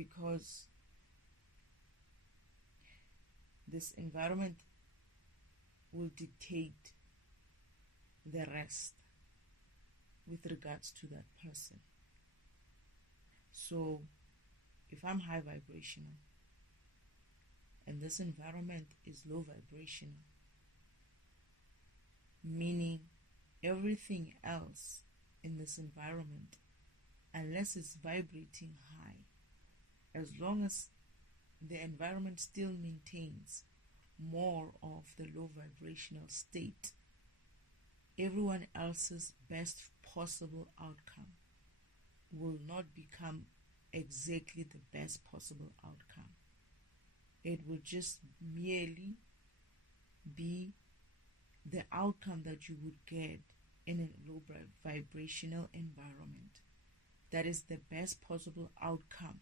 because this environment will dictate the rest with regards to that person. So if I'm high vibrational and this environment is low vibrational, meaning everything else in this environment, unless it's vibrating high, as long as the environment still maintains more of the low vibrational state, everyone else's best possible outcome will not become exactly the best possible outcome. It will just merely be the outcome that you would get in a low vibrational environment. That is the best possible outcome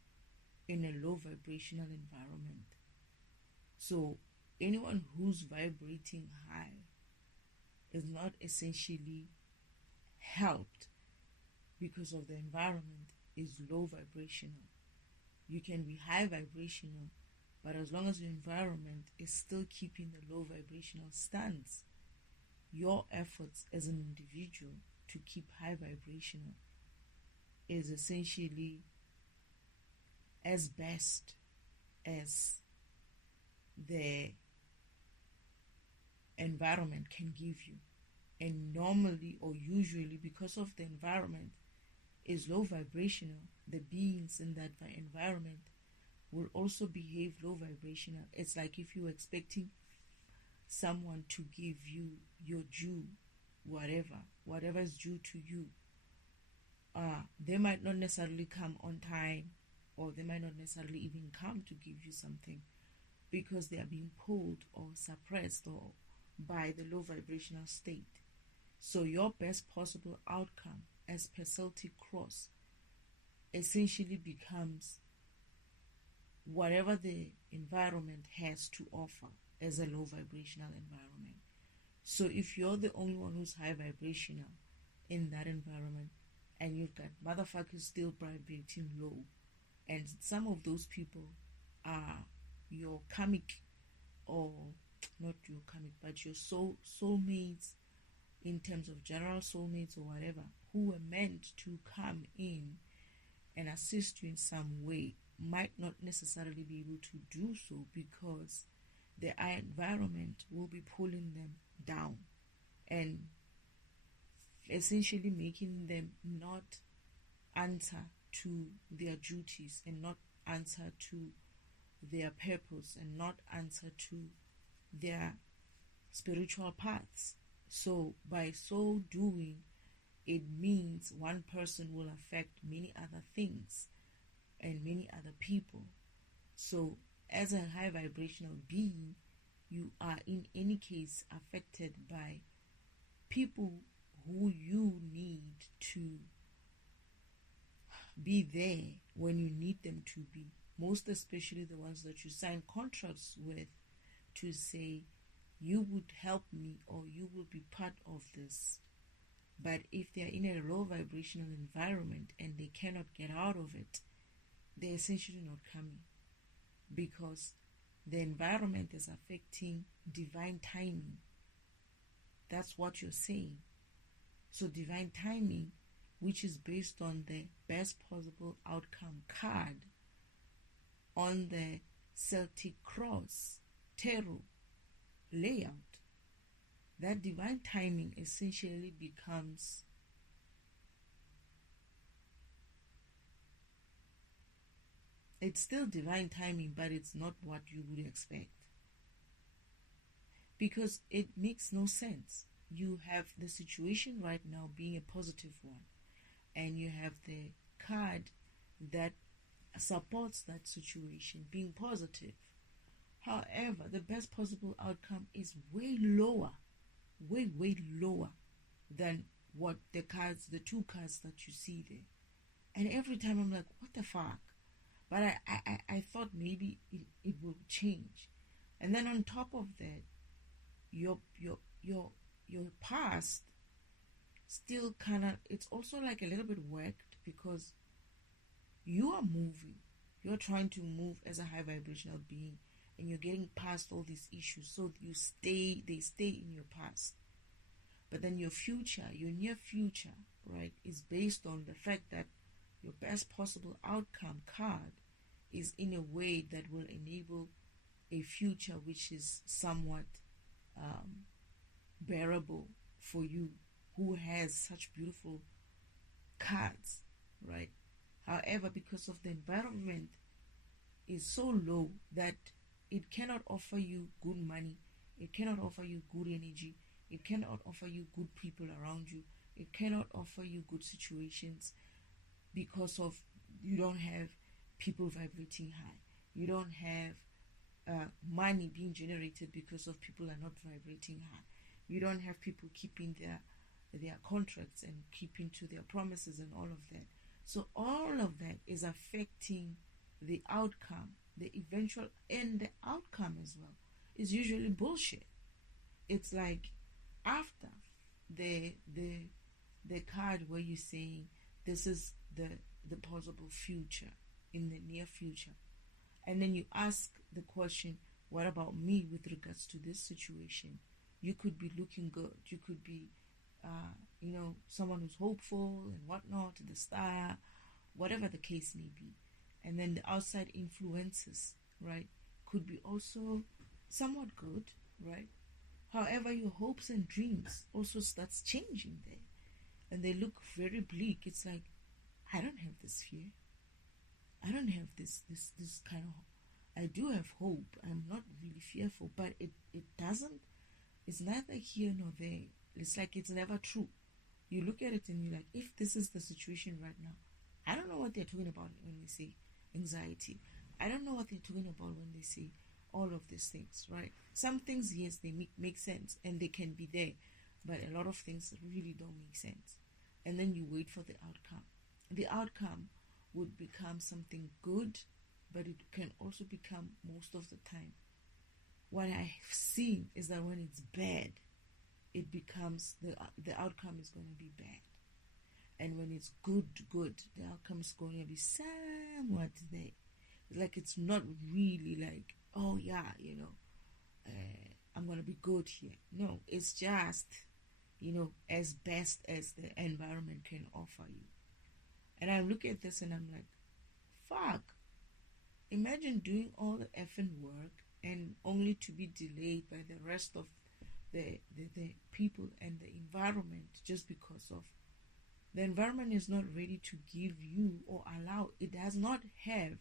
in a low vibrational environment. So anyone who's vibrating high is not essentially helped because of the environment is low vibrational. You can be high vibrational, but as long as your environment is still keeping the low vibrational stance, your efforts as an individual to keep high vibrational is essentially as best as the environment can give you. And normally or usually, because of the environment is low vibrational, the beings in that environment will also behave low vibrational. It's like if you're expecting someone to give you your due, whatever is due to you, they might not necessarily come on time, or they might not necessarily even come to give you something because they are being pulled or suppressed or by the low vibrational state. So your best possible outcome as per Celtic Cross essentially becomes whatever the environment has to offer as a low vibrational environment. So if you're the only one who's high vibrational in that environment and you've got motherfuckers still vibrating low, and some of those people are your karmic, or not your karmic, but your soulmates in terms of general soulmates or whatever, who were meant to come in and assist you in some way, might not necessarily be able to do so because the environment will be pulling them down and essentially making them not answer to their duties and not answer to their purpose and not answer to their spiritual paths. So by so doing, it means one person will affect many other things and many other people. So as a high vibrational being, you are in any case affected by people who you need to be there when you need them to be, most especially the ones that you sign contracts with to say you would help me or you will be part of this. But if they are in a low vibrational environment and they cannot get out of it, they're essentially not coming, because the environment is affecting divine timing. That's what you're saying. So divine timing, which is based on the best possible outcome card on the Celtic Cross Tarot layout, that divine timing essentially becomes it's still divine timing, but it's not what you would expect, because it makes no sense. You have the situation right now being a positive one, and you have the card that supports that situation being positive. However, the best possible outcome is way lower than what the two cards that you see there. And every time I'm like, what the fuck? But I thought maybe it will change. And then on top of that, your past still kind of, it's also like a little bit worked, because you are moving. You're trying to move as a high vibrational being, and you're getting past all these issues, so they stay in your past. But then your future, your near future, right, is based on the fact that your best possible outcome card is in a way that will enable a future which is somewhat bearable for you, who has such beautiful cards, right? However, because of the environment is so low that it cannot offer you good money, it cannot offer you good energy, it cannot offer you good people around you, it cannot offer you good situations, because of you don't have people vibrating high, you don't have money being generated because of people are not vibrating high, you don't have people keeping their contracts and keeping to their promises and all of that. So all of that is affecting the outcome, the eventual end, the outcome as well is usually bullshit. It's like after the card where you're saying this is the possible future in the near future, and then you ask the question, what about me with regards to this situation? You could be looking good, you could be someone who's hopeful and whatnot, the star, whatever the case may be. And then the outside influences, right, could be also somewhat good, right? However, your hopes and dreams also starts changing there, and they look very bleak. It's like, I don't have this fear, I don't have this kind of, I do have hope, I'm not really fearful, but it doesn't, it's neither here nor there. It's like it's never true. You look at it and you're like, if this is the situation right now, I don't know what they're talking about when they say anxiety. I don't know what they're talking about when they say all of these things, right? Some things, yes, they make sense and they can be there, but a lot of things really don't make sense. And then you wait for the outcome. The outcome would become something good, but it can also become, most of the time, what I've seen is that when it's bad, it becomes the outcome is going to be bad, and when it's good, the outcome is going to be somewhat there. Like it's not really like, oh yeah, I'm going to be good here. No, it's just as best as the environment can offer you. And I look at this and I'm like, fuck, imagine doing all the effing work and only to be delayed by the rest of the people and the environment, just because of the environment is not ready to give you or allow, it does not have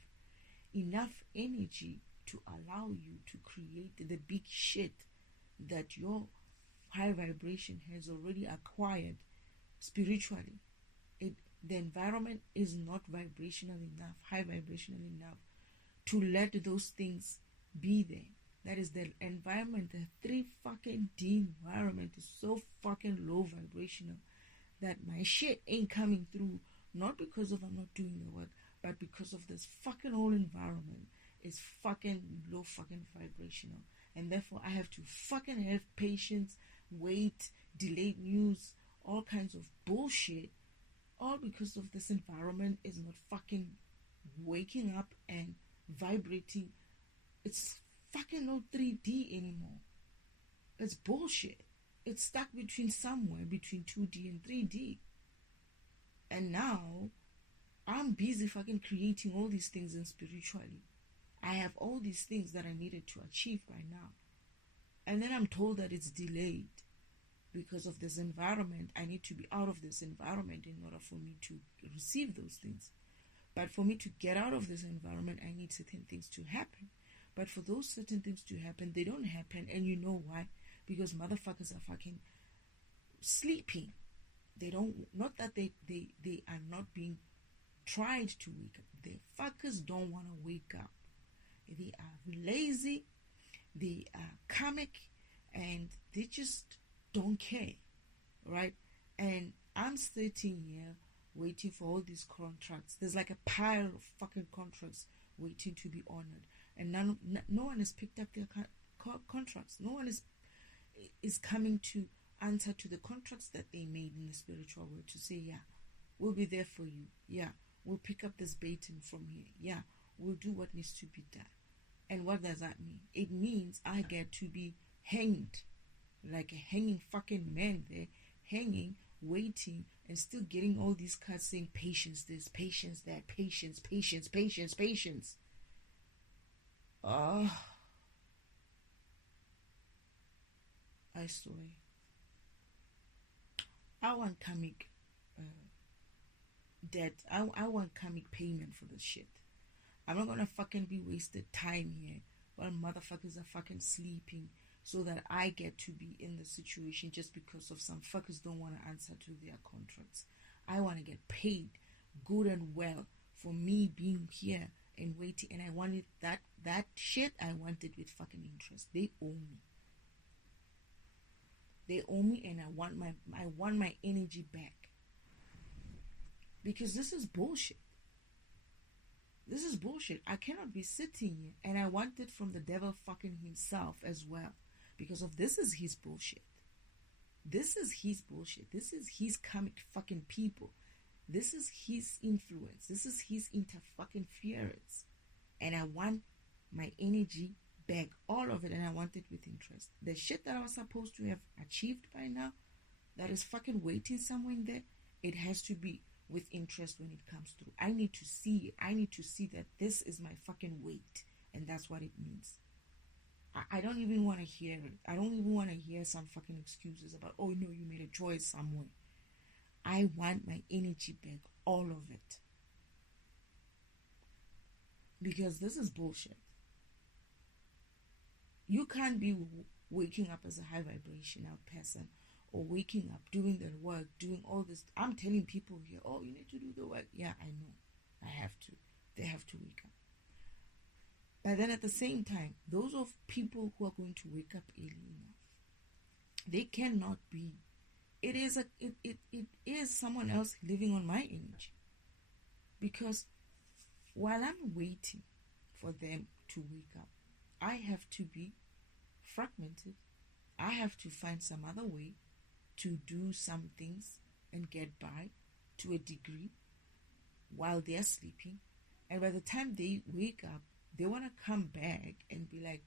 enough energy to allow you to create the big shit that your high vibration has already acquired spiritually. The environment is not vibrational enough, high vibrational enough to let those things be there. That is the environment, the 3D environment is so fucking low vibrational that my shit ain't coming through, not because of I'm not doing the work, but because of this fucking whole environment is fucking low fucking vibrational. And therefore I have to fucking have patience, wait, delayed news, all kinds of bullshit, all because of this environment is not fucking waking up and vibrating. It's fucking no 3D anymore. It's bullshit. It's stuck between somewhere between 2D and 3D. And now I'm busy fucking creating all these things in spiritually. I have all these things that I needed to achieve by now. And then I'm told that it's delayed because of this environment. I need to be out of this environment in order for me to receive those things. But for me to get out of this environment, I need certain things to happen. But for those certain things to happen, they don't happen. And you know why? Because motherfuckers are fucking sleeping. They don't, not that they are not being tried to wake up. The fuckers don't want to wake up. They are lazy, they are karmic, and they just don't care, right? And I'm sitting here waiting for all these contracts. There's like a pile of fucking contracts waiting to be honored, and no one has picked up their contracts. No one is coming to answer to the contracts that they made in the spiritual world to say, yeah, we'll be there for you. Yeah, we'll pick up this baiting from here. Yeah, will do what needs to be done. And what does that mean? It means I get to be hanged, like a hanging fucking man there, hanging, waiting, and still getting all these cards saying patience this, patience that, patience, patience, patience, patience. I swear. I want karmic debt. I want karmic payment for this shit. I'm not gonna fucking be wasted time here while motherfuckers are fucking sleeping so that I get to be in the situation just because of some fuckers don't want to answer to their contracts. I want to get paid good and well for me being here and waiting, and I wanted that shit. I wanted with fucking interest. They owe me. They owe me, and I want my energy back. Because this is bullshit. This is bullshit. I cannot be sitting here, and I want it from the devil fucking himself as well. Because of this is his bullshit. This is his bullshit. This is his karmic fucking people. This is his influence. This is his interference. And I want my energy back, all of it, and I want it with interest. The shit that I was supposed to have achieved by now, that is fucking waiting somewhere in there, it has to be with interest when it comes through. I need to see it. I need to see that this is my fucking weight, and that's what it means. I don't even want to hear it. I don't even want to hear some fucking excuses about, oh no, you made a choice somewhere. I want my energy back, all of it. Because this is bullshit. You can't be waking up as a high vibrational person or waking up, doing the work, doing all this. I'm telling people here, oh, you need to do the work. Yeah, I know. I have to. They have to wake up. But then at the same time, those of people who are going to wake up early enough, they cannot be. It is someone else living on my energy. Because while I'm waiting for them to wake up, I have to be fragmented. I have to find some other way to do some things and get by to a degree while they're sleeping. And by the time they wake up, they want to come back and be like,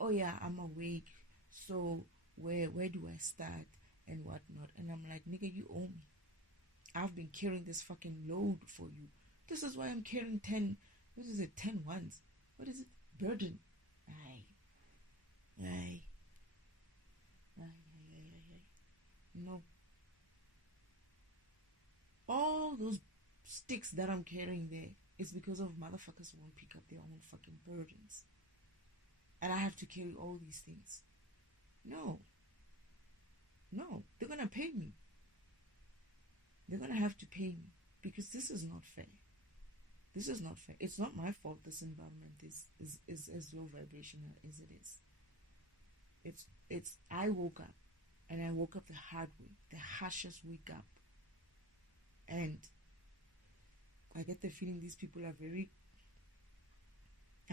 oh yeah, I'm awake. So where do I start and whatnot? And I'm like, nigga, you owe me. I've been carrying this fucking load for you. This is why I'm carrying 10 ones. What is it? Burden. Aye. No. All those sticks that I'm carrying there is because of motherfuckers who won't pick up their own fucking burdens. And I have to carry all these things. No, they're gonna pay me. They're gonna have to pay me because this is not fair. This is not fair. It's not my fault this environment is as low vibrational as it is. It's I woke up, and I woke up the hard way, the harshest wake up. And I get the feeling these people are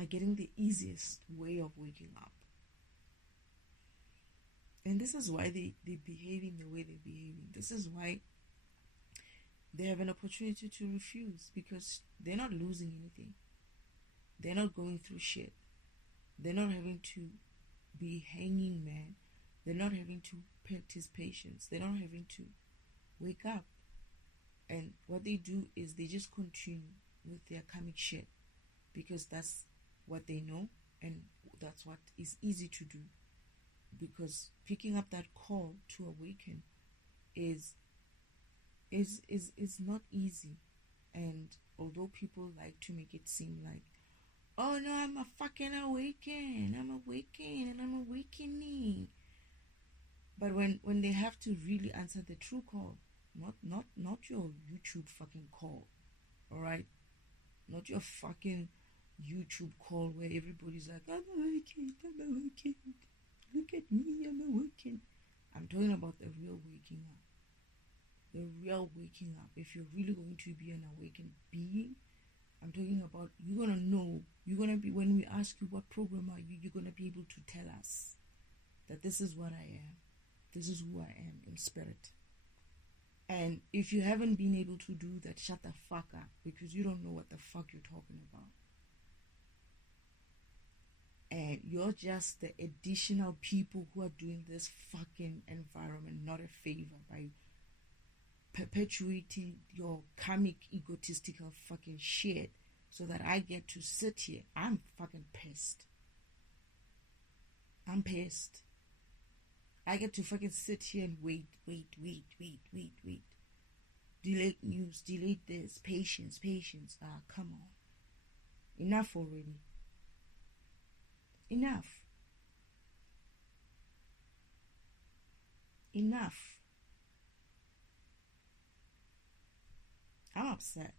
getting the easiest way of waking up. And this is why they're behaving the way they're behaving. This is why they have an opportunity to refuse, because they're not losing anything. They're not going through shit. They're not having to be hanging man. They're not having to practice patience. They're not having to wake up. And what they do is they just continue with their karmic shit, because that's what they know and that's what is easy to do. Because picking up that call to awaken is not easy. And although people like to make it seem like, oh no, I'm a fucking awaken, I'm awakening and I'm awakening. But when they have to really answer the true call, not your YouTube fucking call, all right? Not your fucking YouTube call where everybody's like, I'm awakened. Look at me, I'm awakened. I'm talking about the real waking up. The real waking up. If you're really going to be an awakened being, I'm talking about, you're going to know, when we ask you what program are you, you're going to be able to tell us that this is what I am. This is who I am in spirit. And if you haven't been able to do that, shut the fuck up, because you don't know what the fuck you're talking about. and you're just the additional people who are doing this fucking environment not a favor by perpetuating your karmic egotistical fucking shit so that I get to sit here. I'm fucking pissed. I'm pissed. I get to fucking sit here and wait. Delayed news, delayed this, patience. Come on. Enough already. Enough. I'm upset.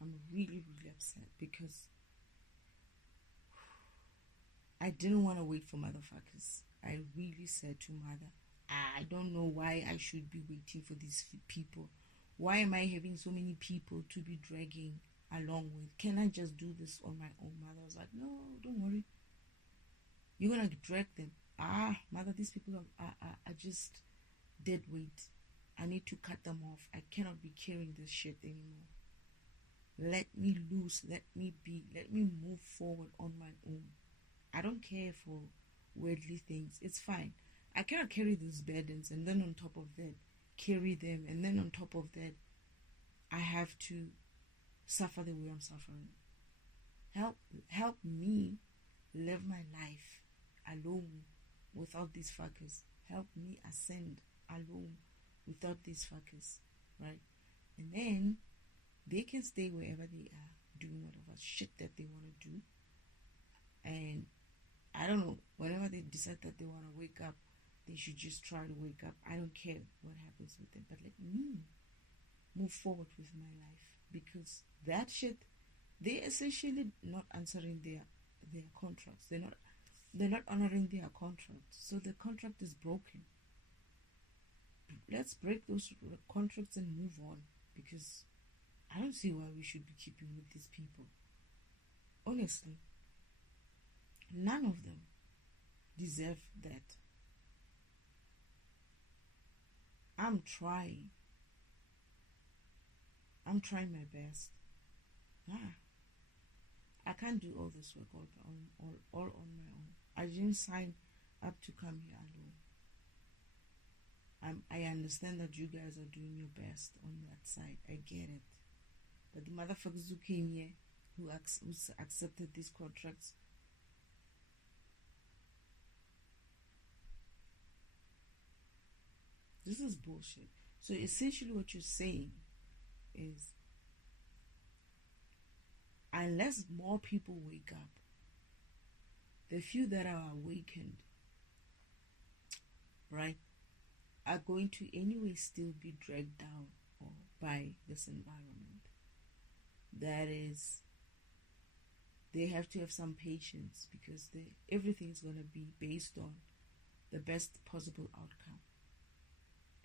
I'm really upset because I didn't want to wait for motherfuckers. I really said to mother, I don't know why I should be waiting for these people. Why am I having so many people to be dragging along with? Can I just do this on my own? Mother was like, no, don't worry. You're going to drag them. Mother, these people are just dead weight. I need to cut them off. I cannot be carrying this shit anymore. Let me loose. Let me be. Let me move forward on my own. I don't care for worldly things. It's fine. I cannot carry these burdens and then on top of that, carry them. And then on top of that, I have to suffer the way I'm suffering. Help me live my life alone without these fuckers. Help me ascend alone without these fuckers, right? And then they can stay wherever they are, doing whatever shit that they want to do. And I don't know, whenever they decide that they want to wake up, they should just try to wake up. I don't care what happens with them, but let me move forward with my life, because that shit, they're essentially not answering their contracts. They're not honoring their contract. So the contract is broken. Let's break those contracts and move on, because I don't see why we should be keeping with these people. Honestly, none of them deserve that. I'm trying my best. I can't do all this work all on my own. I didn't sign up to come here alone. I understand that you guys are doing your best on that side. I get it. But the motherfuckers who came here, who accepted these contracts, this is bullshit. So essentially what you're saying is, unless more people wake up, the few that are awakened, right, are going to anyway still be dragged down by this environment. That is, they have to have some patience, because everything is going to be based on the best possible outcome.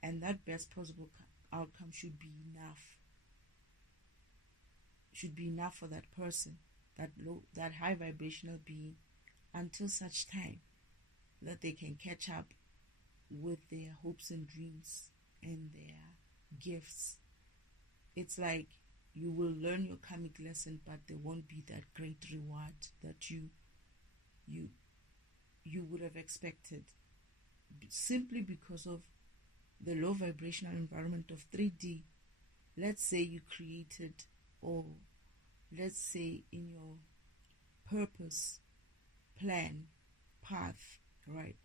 And that best possible outcome should be enough. Should be enough for that person, that high vibrational being, until such time that they can catch up with their hopes and dreams and their gifts. It's like you will learn your karmic lesson, but there won't be that great reward that you would have expected, simply because of the low vibrational environment of 3D. Let's say you created, or let's say in your purpose, plan, path, right,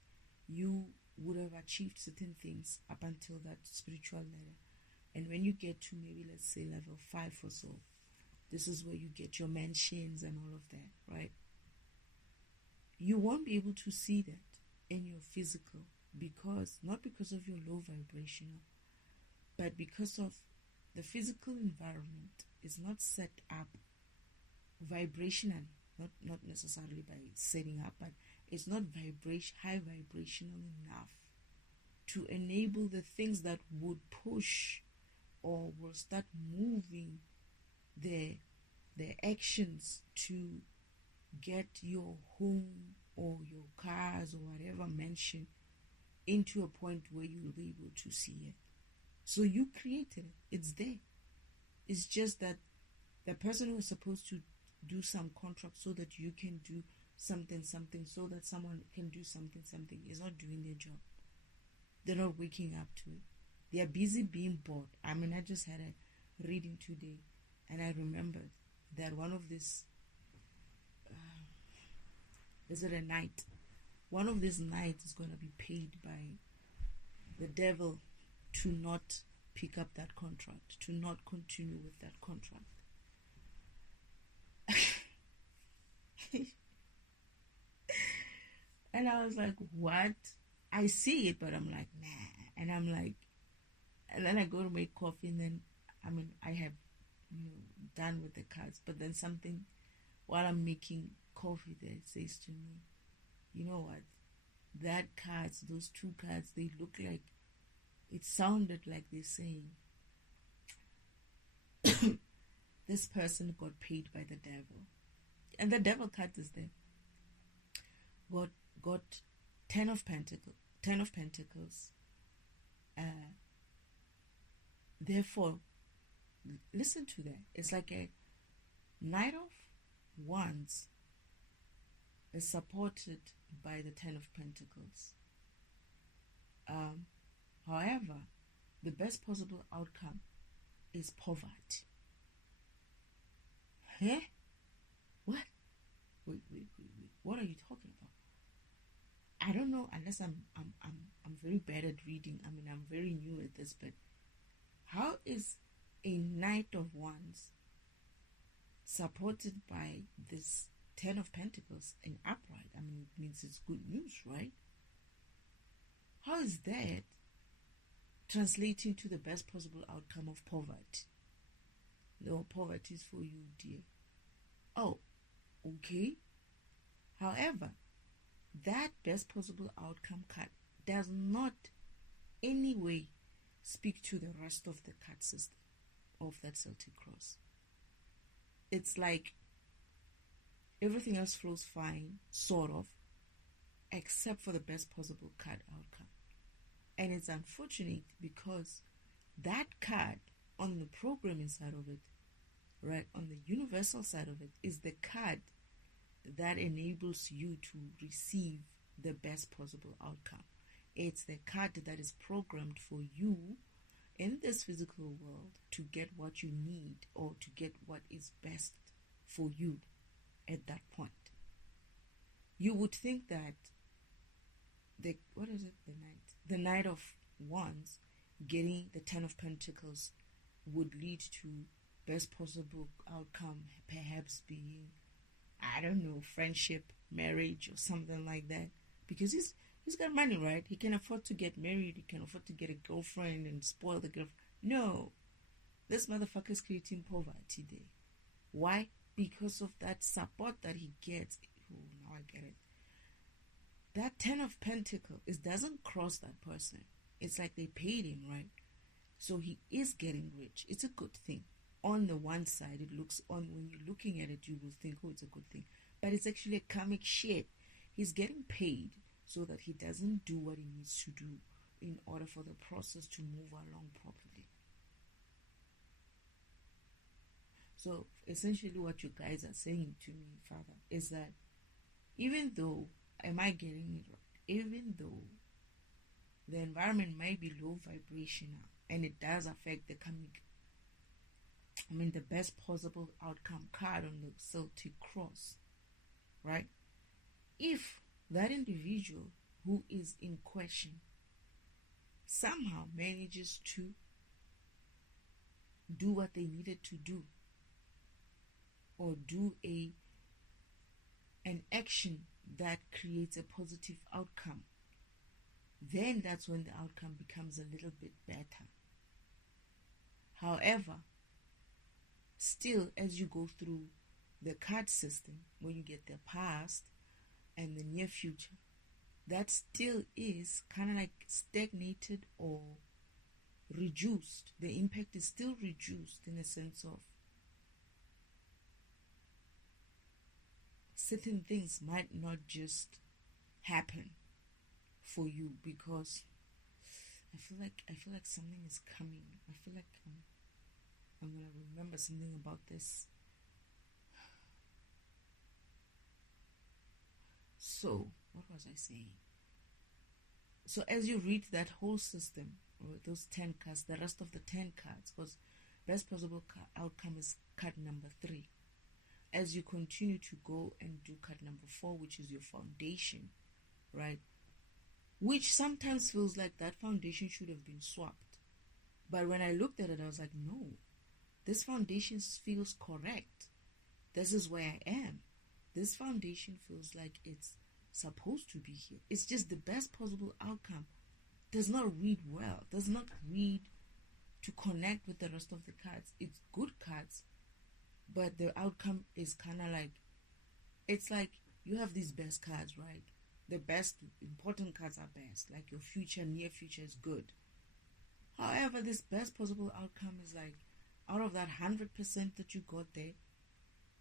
you would have achieved certain things up until that spiritual level. And when you get to maybe, let's say, level 5 or so, this is where you get your mansions and all of that, right? You won't be able to see that in your physical, not because of your low vibrational, but because of the physical environment is not set up vibrationally, not necessarily by setting up, but it's not high vibrational enough to enable the things that would push or will start moving their actions to get your home or your cars or whatever mansion into a point where you'll be able to see it. So you created it. It's there. It's just that the person who was supposed to do some contract so that you can do something, something, so that someone can do something, something, is not doing their job. They're not waking up to it. They are busy being bored. I mean, I just had a reading today, and I remembered that one of these, is it a night? One of these nights is going to be paid by the devil to not pick up that contract, to not continue with that contract. And I was like, what? I see it, but I'm like, nah. And I'm like, and then I go to make coffee, and then, I mean, I have, done with the cards, but then something, while I'm making coffee there, says to me, you know what? That cards, those two cards, they look like, it sounded like they're saying, this person got paid by the devil. And the devil card is there. Got 10 of Pentacles. Therefore, listen to that. It's like a Knight of Wands is supported by the 10 of Pentacles. However, the best possible outcome is poverty. Huh? What? Wait. What are you talking about? I don't know, unless I'm very bad at reading. I mean, I'm very new at this, but how is a Knight of Wands supported by this 10 of Pentacles in upright? I mean, it means it's good news, right? How is that translating to the best possible outcome of poverty? No, poverty is for you, dear. Oh, okay. However, that best possible outcome card does not any way speak to the rest of the card system of that Celtic Cross. It's like everything else flows fine, sort of, except for the best possible card outcome. And it's unfortunate because that card on the programming side of it, right, on the universal side of it, is the card that enables you to receive the best possible outcome. It's the card that is programmed for you in this physical world to get what you need or to get what is best for you at that point. You would think that the Knight of Wands getting the 10 of Pentacles would lead to best possible outcome, perhaps being, I don't know, friendship, marriage, or something like that. Because he's got money, right? He can afford to get married. He can afford to get a girlfriend and spoil the girlfriend. No, this motherfucker is creating poverty there. Why? Because of that support that he gets. Oh, now I get it. That 10 of Pentacles, it doesn't cross that person. It's like they paid him, right? So he is getting rich. It's a good thing. On the one side, it looks on, when you're looking at it, you will think, oh, it's a good thing. But it's actually a karmic shit. He's getting paid so that he doesn't do what he needs to do in order for the process to move along properly. So essentially what you guys are saying to me, Father, is that even though, am I getting it right? Even though the environment might be low vibrational and it does affect the the best possible outcome card on the Celtic Cross, right? If that individual who is in question somehow manages to do what they needed to do, or do an action that creates a positive outcome, then that's when the outcome becomes a little bit better. However, still, as you go through the card system, when you get the past and the near future, that still is kind of like stagnated or reduced. The impact is still reduced in the sense of certain things might not just happen for you, because I feel like something is coming. I feel like I'm gonna remember something about this. So, what was I saying? So as you read that whole system, or those 10 cards, the rest of the 10 cards, because best possible outcome is card number 3. As you continue to go and do card number 4, which is your foundation, right? Which sometimes feels like that foundation should have been swapped. But when I looked at it, I was like, no, this foundation feels correct. This is where I am. This foundation feels like it's supposed to be here. It's just the best possible outcome. Does not read well. Does not read to connect with the rest of the cards. It's good cards, but the outcome is kind of like, it's like you have these best cards, right? The best important cards are best. Like your future, near future is good. However, this best possible outcome is like, out of that 100% that you got there,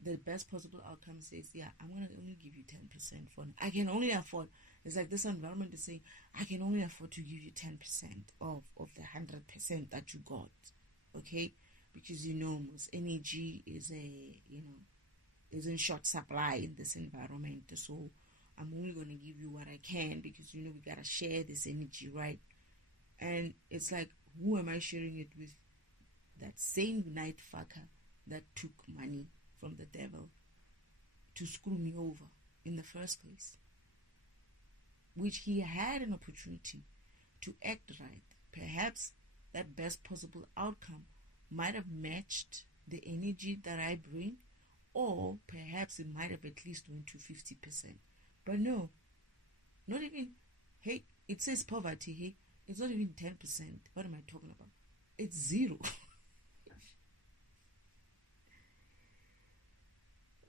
the best possible outcome says, yeah, I'm going to only give you 10% for I can only afford. It's like this environment is saying, I can only afford to give you 10% of the 100% that you got. Okay? Because most energy is is in short supply in this environment. So I'm only going to give you what I can because we got to share this energy, right? And it's like, who am I sharing it with? That same night fucker that took money from the devil to screw me over in the first place, which he had an opportunity to act right. Perhaps that best possible outcome might have matched the energy that I bring, or perhaps it might have at least went to 50%. But no, not even, hey, it says poverty, hey, it's not even 10%. What am I talking about? It's 0.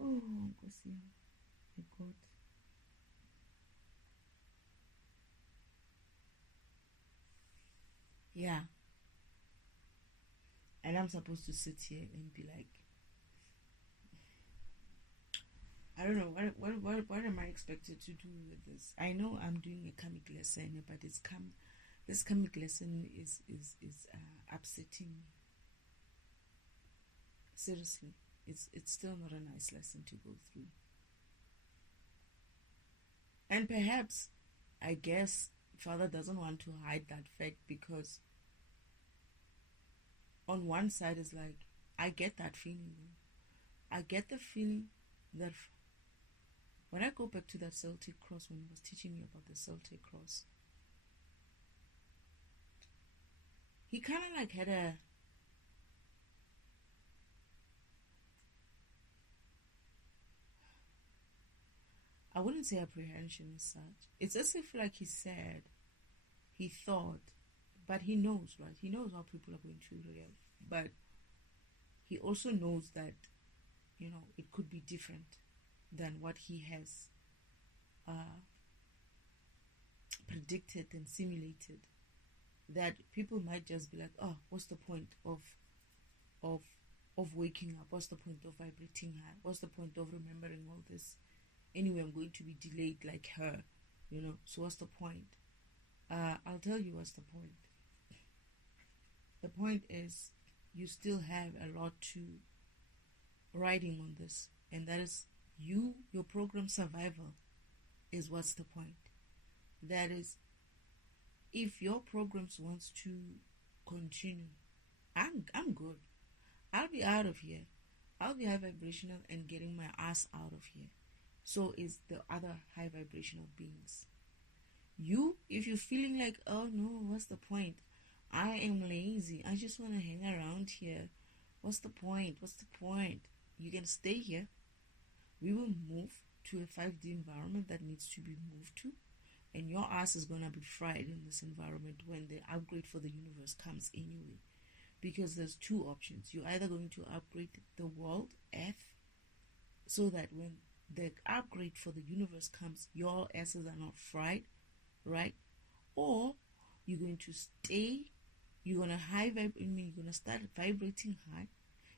Oh, my God. Yeah. And I'm supposed to sit here and be like, I don't know, what am I expected to do with this? I know I'm doing a karmic lesson, but this karmic lesson is upsetting me. Seriously, it's still not a nice lesson to go through. And perhaps, I guess, Father doesn't want to hide that fact, because on one side is like, I get that feeling. I get the feeling that when I go back to that Celtic Cross, when he was teaching me about the Celtic Cross, he kind of like had I wouldn't say apprehension as such. It's as if like he said, he thought, but he knows, right? He knows how people are going to react. But he also knows that, it could be different than what he has predicted and simulated. That people might just be like, oh, what's the point of waking up? What's the point of vibrating high? What's the point of remembering all this? Anyway, I'm going to be delayed like her, so what's the point? I'll tell you what's the point. The point is, you still have a lot to riding on this, and that is your program survival is what's the point. That is, if your programs wants to continue, I'm good. I'll be out of here. I'll be high vibrational and getting my ass out of here. So is the other high vibrational beings. If you're feeling like, oh no, what's the point? I am lazy. I just want to hang around here. What's the point? What's the point? You can stay here. We will move to a 5D environment that needs to be moved to. And your ass is going to be fried in this environment when the upgrade for the universe comes anyway. Because there's two options. You're either going to upgrade the world, Earth, so that when the upgrade for the universe comes, your asses are not fried, right? Or you're going to stay, you're going to start vibrating high,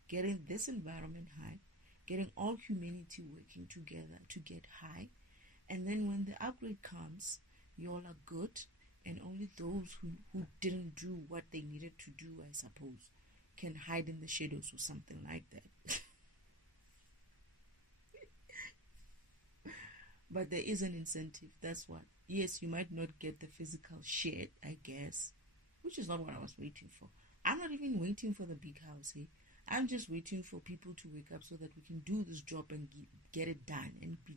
getting this environment high, getting all humanity working together to get high, and then when the upgrade comes, you all are good, and only those who didn't do what they needed to do, I suppose, can hide in the shadows or something like that. But there is an incentive. That's what. Yes, you might not get the physical shit, I guess, which is not what I was waiting for. I'm not even waiting for the big house, hey? I'm just waiting for people to wake up so that we can do this job and get it done and be,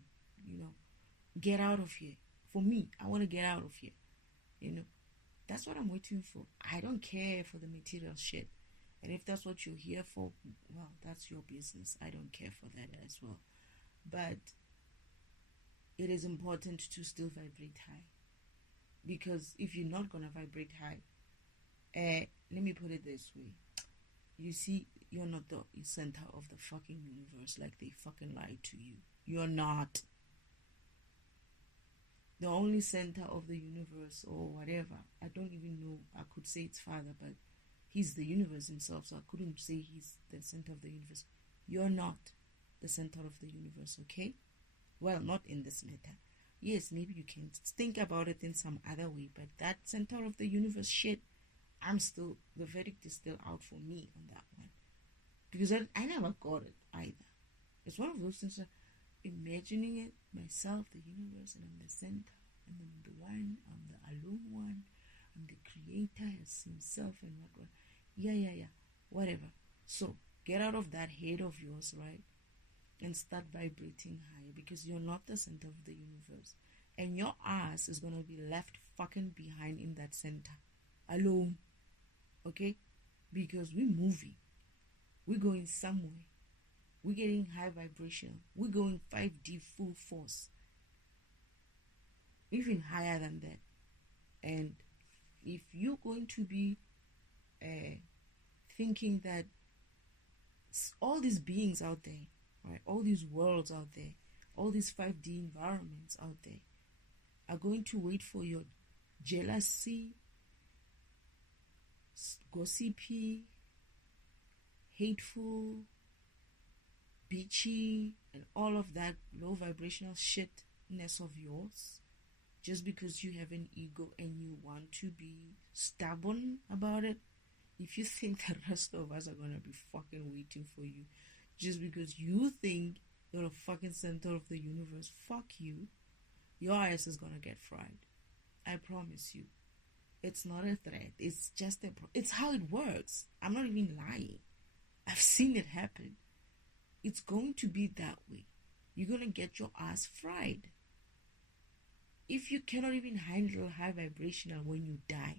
get out of here. For me, I want to get out of here. That's what I'm waiting for. I don't care for the material shit. And if that's what you're here for, well, that's your business. I don't care for that as well. But it is important to still vibrate high. Because if you're not going to vibrate high, let me put it this way. You see, you're not the center of the fucking universe like they fucking lied to you. You're not. The only center of the universe or whatever, I don't even know, I could say it's Father, but he's the universe himself, so I couldn't say he's the center of the universe. You're not the center of the universe, okay? Well, not in this matter. Yes, maybe you can think about it in some other way, but that center of the universe shit, the verdict is still out for me on that one. Because I never got it either. It's one of those things that imagining it myself, the universe, and I'm the center, and I'm the one, I'm the alone one, I'm the creator as himself, and what, yeah, whatever. So get out of that head of yours, right, and start vibrating higher, because you're not the center of the universe, and your ass is gonna be left fucking behind in that center, alone, okay? Because we're moving, we're going somewhere. We're getting high vibration. We're going 5D full force. Even higher than that. And if you're going to be thinking that all these beings out there, right, all these worlds out there, all these 5D environments out there are going to wait for your jealousy, gossipy, hateful, bitchy, and all of that low vibrational shitness of yours, just because you have an ego and you want to be stubborn about it. If you think the rest of us are gonna be fucking waiting for you just because you think you're the fucking center of the universe, fuck you. Your ass is gonna get fried. I promise you. It's not a threat. It's just it's how it works. I'm not even lying. I've seen it happen. It's going to be that way. You're going to get your ass fried. If you cannot even handle high vibrational when you die,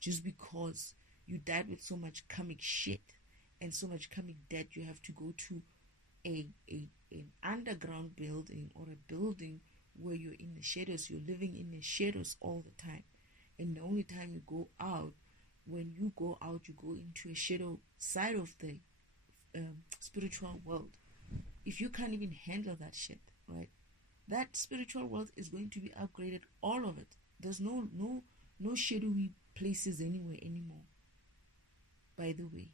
just because you died with so much karmic shit and so much karmic debt, you have to go to an underground building or a building where you're in the shadows, you're living in the shadows all the time. And the only time you go out, when you go out, you go into a shadow side of the spiritual world. If you can't even handle that shit, right, that spiritual world is going to be upgraded, all of it. There's no shadowy places anywhere anymore. By the way,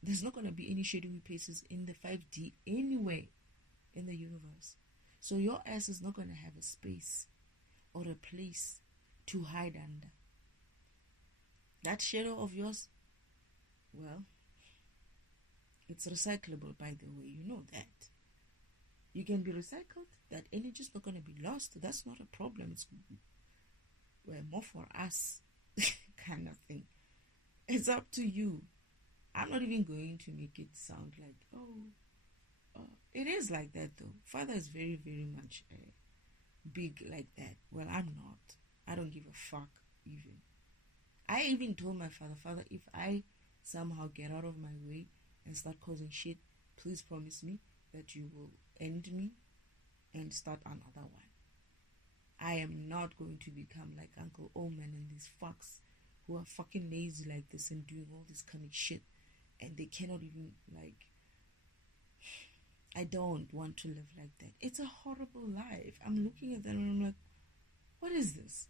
there's not going to be any shadowy places in the 5D anywhere in the universe. So your ass is not going to have a space or a place to hide under. That shadow of yours, well, it's recyclable, by the way. You know that. You can be recycled. That energy is not going to be lost. That's not a problem. It's more for us kind of thing. It's up to you. I'm not even going to make it sound like, it is like that though. Father is very, very much big like that. Well, I'm not. I don't give a fuck even. I even told my father, if I somehow get out of my way and start causing shit, please promise me that you will end me and start another one. I am not going to become like Uncle Omen and these fucks who are fucking lazy like this and doing all this kind of shit, and they cannot even, like, I don't want to live like that. It's a horrible life. I'm looking at them and I'm like, what is this?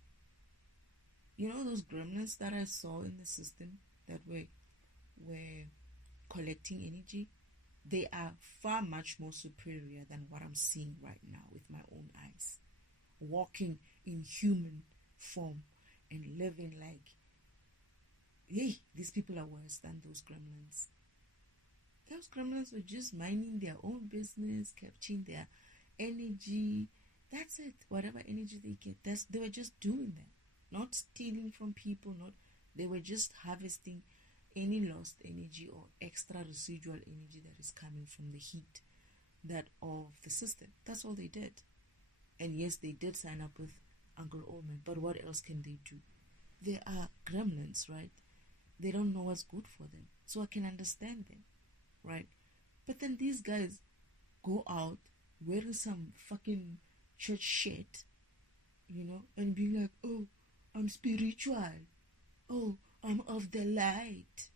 You know those gremlins that I saw in the system that were collecting energy? They are far much more superior than what I'm seeing right now with my own eyes. Walking in human form and living like, hey, these people are worse than those gremlins. Those gremlins were just minding their own business, capturing their energy, That's it. Whatever energy they get, they were just doing that. Not stealing from people, they were just harvesting any lost energy or extra residual energy that is coming from the heat that of the system. That's all they did. And yes, they did sign up with Uncle Omen, but what else can they do? They are gremlins, right? They don't know what's good for them. So I can understand them, right? But then these guys go out wearing some fucking church shit, and being like, oh, I'm spiritual. Oh, I'm of the light.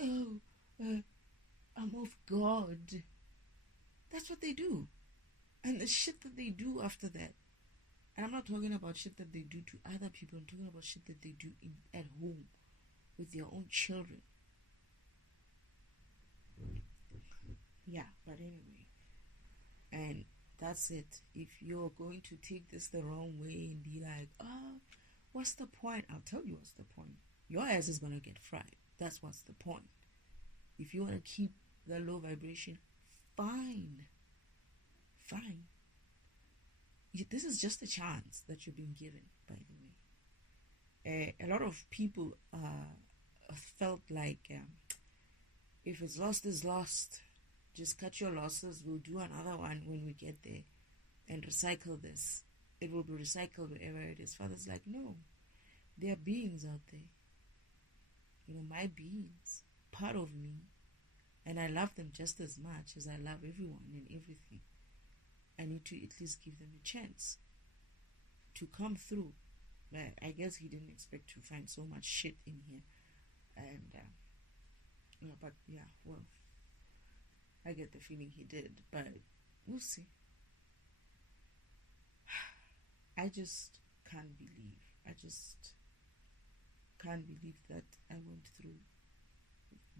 Oh, I'm of God. That's what they do. And the shit that they do after that. And I'm not talking about shit that they do to other people. I'm talking about shit that they do at home with their own children. Yeah, but anyway. And that's it. If you're going to take this the wrong way and be like, oh, what's the point? I'll tell you what's the point. Your ass is going to get fried. That's what's the point. If you want to keep the low vibration, fine. This is just a chance that you've been given, by the way. A lot of people felt like if it's lost, it's lost. Just cut your losses. We'll do another one when we get there and recycle this. It will be recycled wherever it is. Father's like, no. There are beings out there. My beings, part of me. And I love them just as much as I love everyone and everything. I need to at least give them a chance to come through. I guess he didn't expect to find so much shit in here. And, but yeah, well, I get the feeling he did, but we'll see. I just can't believe that I went through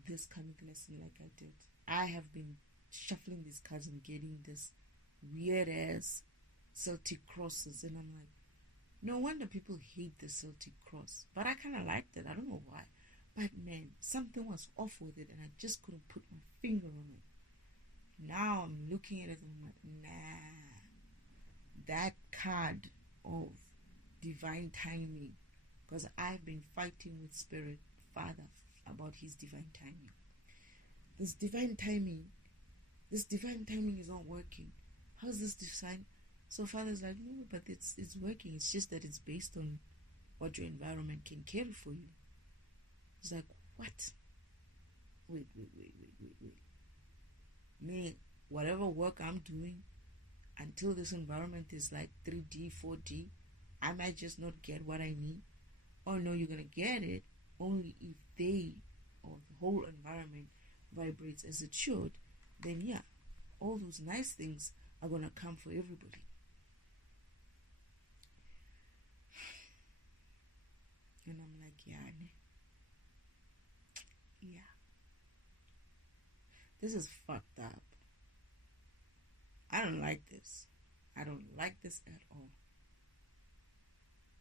this karmic lesson like I did. I have been shuffling these cards and getting this weird ass Celtic crosses, and I'm like, no wonder people hate the Celtic cross. But I kind of liked it. I don't know why. But man, something was off with it, and I just couldn't put my finger on it. Now I'm looking at it and I'm like, nah, that card of divine timing, because I've been fighting with Spirit Father about his divine timing. This divine timing is not working. How's this design? So Father's like, no, but it's working. It's just that it's based on what your environment can carry for you. It's like, what? Wait. Me, whatever work I'm doing, until this environment is like 3D, 4D, I might just not get what I need. Oh no, you're gonna get it only if they or the whole environment vibrates as it should. Then yeah, all those nice things are gonna come for everybody. And I'm like, yeah. This is fucked up. I don't like this. I don't like this at all.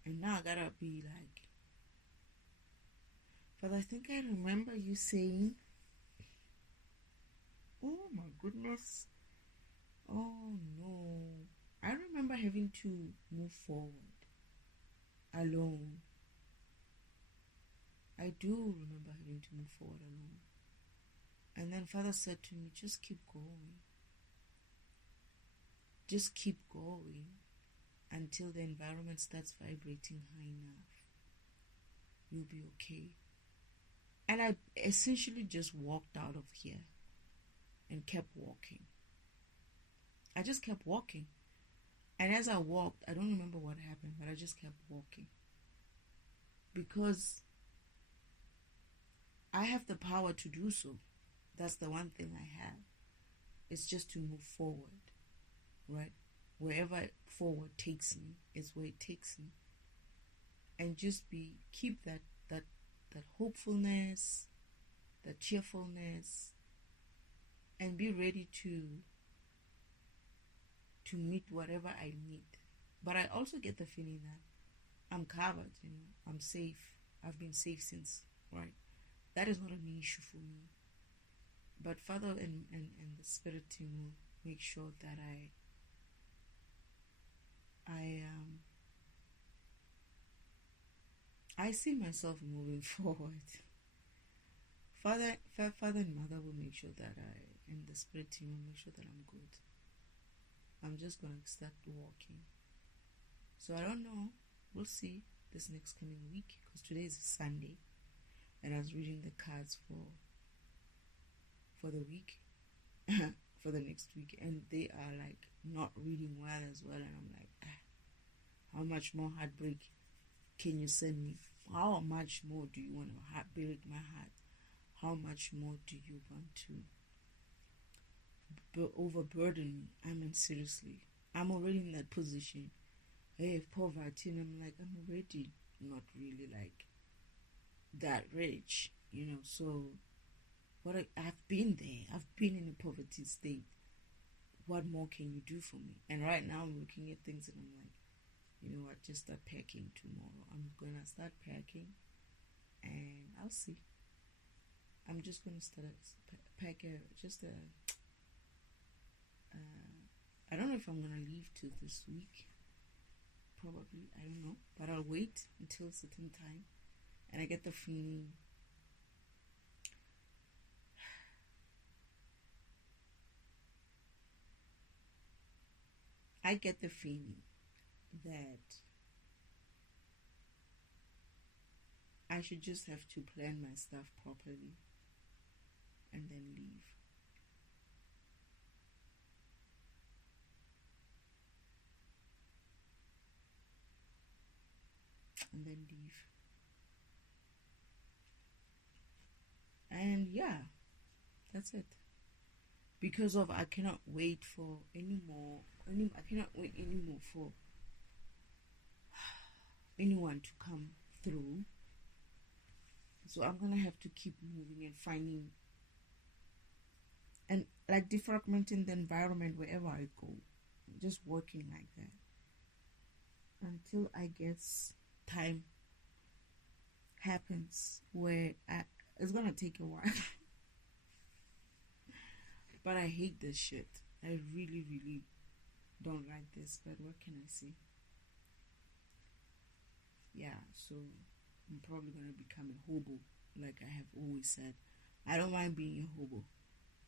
And now I gotta be like, but I think I remember you saying, oh my goodness, oh no. I remember having to move forward alone. I do remember having to move forward alone. And then Father said to me, just keep going. Just keep going until the environment starts vibrating high enough. You'll be okay. And I essentially just walked out of here and kept walking. I just kept walking. And as I walked, I don't remember what happened, but I just kept walking. Because I have the power to do so. That's the one thing I have. It's just to move forward, right? Wherever forward takes me is where it takes me. And just keep that hopefulness, that cheerfulness, and be ready to meet whatever I need. But I also get the feeling that I'm covered, I'm safe. I've been safe since, right? That is not an issue for me. But Father and the Spirit team will make sure that I see myself moving forward. Father and mother will make sure that and the spirit team will make sure that I'm good. I'm just going to start walking. So I don't know. We'll see this next coming week, because today is a Sunday, and I was reading the cards for the week, for the next week, and they are like not reading well as well, and I'm like, how much more heartbreak can you send me? How much more do you want to break my heart? How much more do you want to overburden me? I mean, seriously, I'm already in that position. I have poverty, and I'm like, I'm already not really like that rich, so I've been there. I've been in a poverty state. What more can you do for me? And right now I'm looking at things and I'm like, you know what, just start packing tomorrow. I'm gonna start packing, and I'll see. I'm just gonna start pack I don't know if I'm gonna leave to this week. Probably, I don't know, but I'll wait until a certain time, and I get the feeling that I should just have to plan my stuff properly and then leave. And yeah, that's it. Because of I cannot wait for I cannot wait anymore for anyone to come through. So I'm gonna have to keep moving and finding and like defragmenting the environment wherever I go. Just working like that until I guess time happens where it's gonna take a while. But I hate this shit. I really, really don't like this, but what can I say? Yeah, so I'm probably gonna become a hobo, like I have always said. I don't mind being a hobo.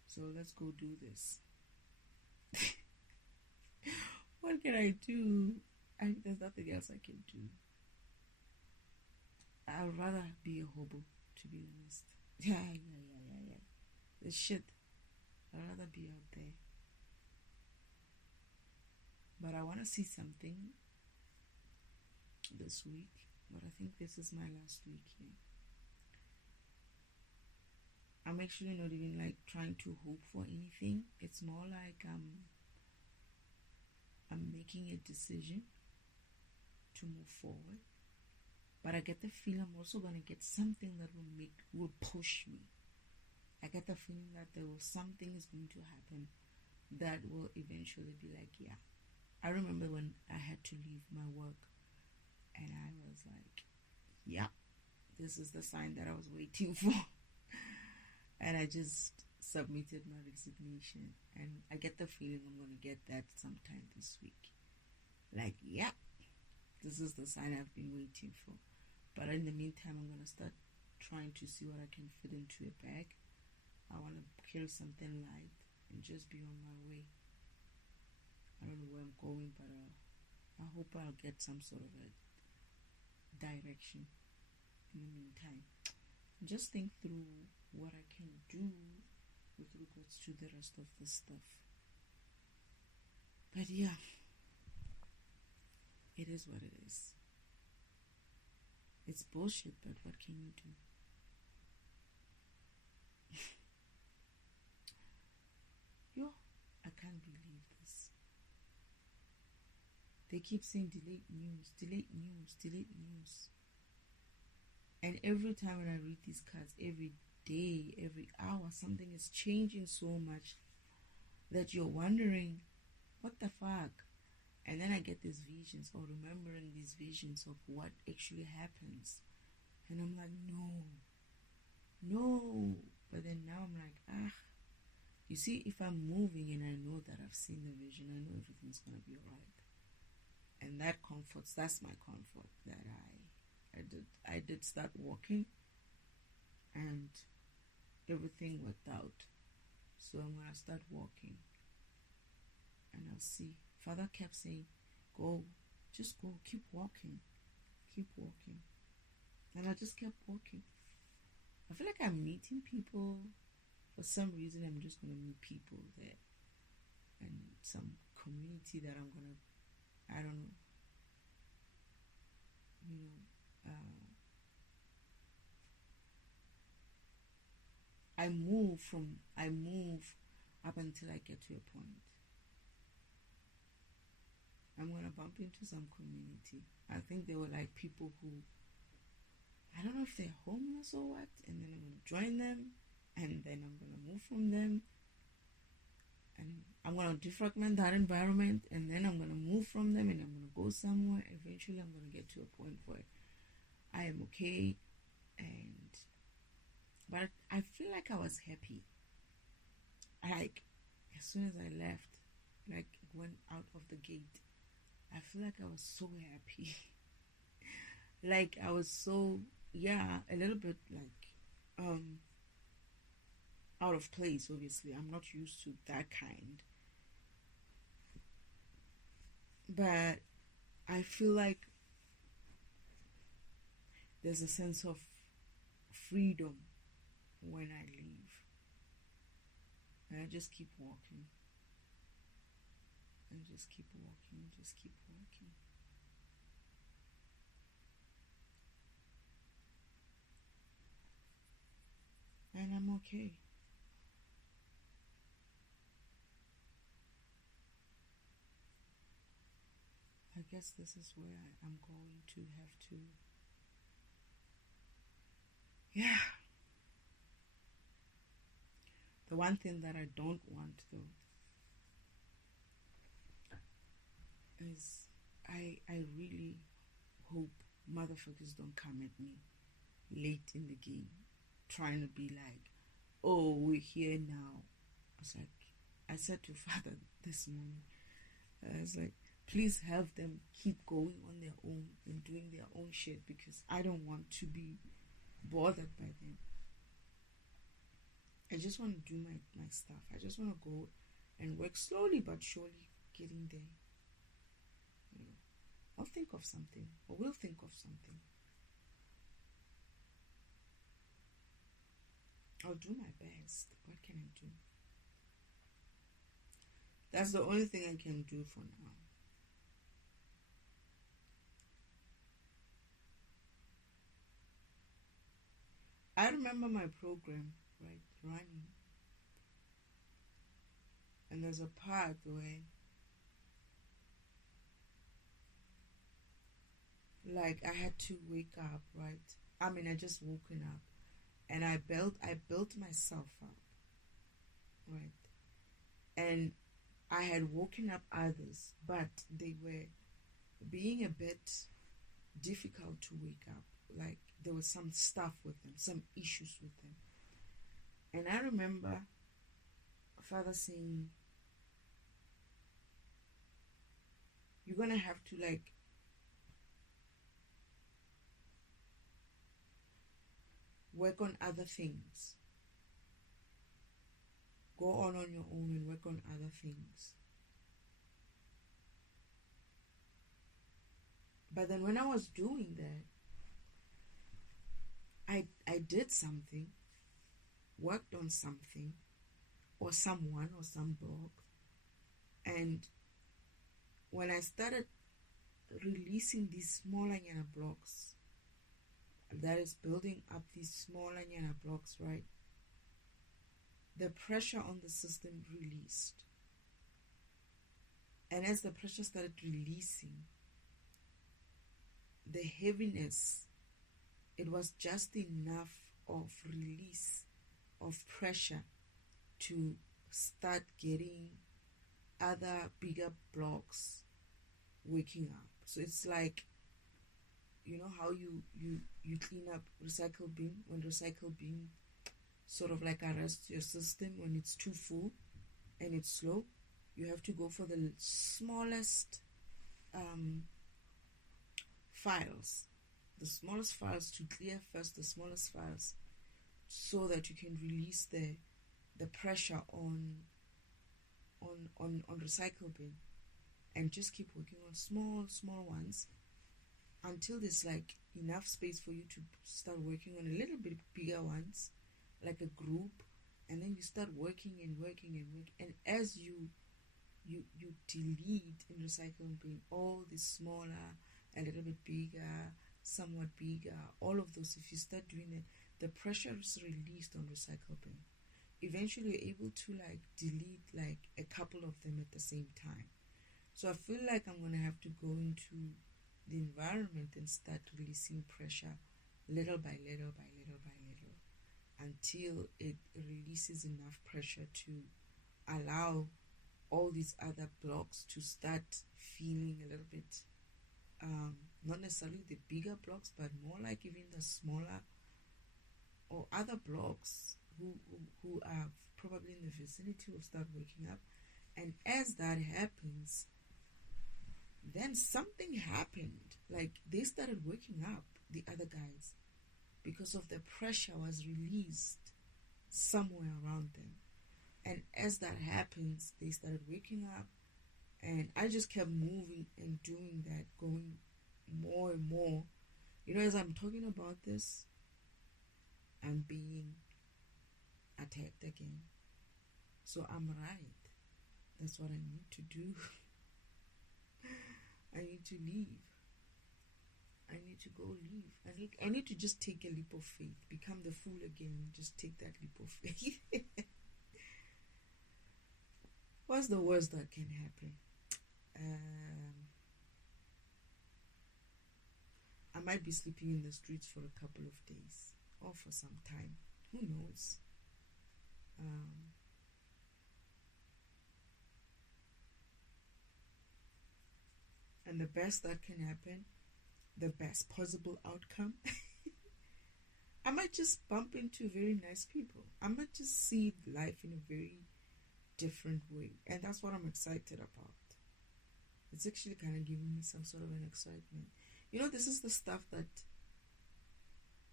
So let's go do this. What can I do? There's nothing else I can do. I'd rather be a hobo, to be honest. Yeah. The shit. I'd rather be out there. But I want to see something this week. But I think this is my last week here. I'm actually not even like trying to hope for anything. It's more like I'm making a decision to move forward. But I get the feeling I'm also gonna get something that will push me. I get the feeling that something is going to happen that will eventually be like, yeah. I remember when I had to leave my work, and I was like, yeah, this is the sign that I was waiting for. And I just submitted my resignation, and I get the feeling I'm going to get that sometime this week. Like, yeah, this is the sign I've been waiting for. But in the meantime, I'm going to start trying to see what I can fit into a bag. I want to kill something light and just be on my way. I don't know where I'm going, but I hope I'll get some sort of a direction in the meantime. Just think through what I can do with regards to the rest of the stuff. But yeah, it is what it is. It's bullshit, but what can you do? Yo, I can't believe this. They keep saying delete news. And every time when I read these cards, every day, every hour, something is changing so much that you're wondering, what the fuck? And then I get these visions, or remembering these visions of what actually happens. And I'm like, no. But then now I'm like, you see, if I'm moving and I know that I've seen the vision, I know everything's going to be alright. And that comforts, that's my comfort, that I did start walking, and everything worked out. So I'm gonna start walking, and I'll see. Father kept saying, "Go, just go, keep walking, keep walking," and I just kept walking. I feel like I'm meeting people. For some reason, I'm just gonna meet people there, and some community that I'm gonna, I don't know, you know. I move up until I get to a point. I'm gonna bump into some community. I think they were like people who, I don't know if they're homeless or what, and then I'm gonna join them, and then I'm gonna move from them, and I'm gonna defragment that environment, and then I'm gonna move from them, and I'm gonna go somewhere. Eventually, I'm gonna get to a point where I am okay, but I feel like I was happy. Like, as soon as I left, like, went out of the gate, I feel like I was so happy. Like, I was so, a little bit like, out of place, obviously. I'm not used to that kind. But I feel like there's a sense of freedom when I leave. And I just keep walking. And just keep walking. Just keep walking. And I'm okay. I guess this is where I'm going to have to. Yeah. The one thing that I don't want, though, is I really hope motherfuckers don't come at me late in the game trying to be like, "Oh, we're here now." I said to Father this morning, I was like, please have them keep going on their own and doing their own shit, because I don't want to be bothered by them. I just want to do my stuff. I just want to go and work slowly but surely, getting there. You know, I'll think of something, or we'll think of something. I'll do my best. What can I do? That's the only thing I can do for now. I remember my program, right, running. And there's a part where, like, I had to wake up, right? I mean, I just woken up, and I built myself up, right? And I had woken up others, but they were being a bit difficult to wake up. Like, there was some stuff with them, some issues with them. And I remember Father saying, you're gonna have to, like, work on other things. Go on your own and work on other things. But then when I was doing that, I did something, worked on something, or someone, or some blog, and when I started releasing these smaller yana blocks, that is building up these smaller yana blocks, right? The pressure on the system released. And as the pressure started releasing, the heaviness, it was just enough of release, of pressure, to start getting other bigger blocks waking up. So it's like, you know how you clean up recycle bin, when recycle bin sort of like arrests your system when it's too full and it's slow. You have to go for the smallest files, the smallest files, to clear first the smallest files, so that you can release the pressure on recycle bin, and just keep working on small ones until there's like enough space for you to start working on a little bit bigger ones, like a group, and then you start working, and as you delete in recycling bin all the smaller, a little bit bigger, somewhat bigger, all of those. If you start doing it, the pressure is released on recycle bin. Eventually you're able to like delete like a couple of them at the same time. So I feel like I'm gonna have to go into the environment and start releasing pressure little by little until it releases enough pressure to allow all these other blocks to start feeling a little bit, not necessarily the bigger blocks, but more like even the smaller or other blocks who are probably in the vicinity will start waking up. And as that happens, then something happened. Like they started waking up, the other guys, because of the pressure was released somewhere around them. And as that happens, they started waking up, and I just kept moving and doing that, going more and more. You know, as I'm talking about this, I'm being attacked again. So I'm right. That's what I need to do. I need to leave. I need to go leave. I need to just take a leap of faith, become the fool again, and just take that leap of faith. What's the worst that can happen? I might be sleeping in the streets for a couple of days or for some time. Who knows? And the best that can happen, the best possible outcome, I might just bump into very nice people. I might just see life in a very different way. And that's what I'm excited about. It's actually kind of giving me some sort of an excitement. You know, this is the stuff that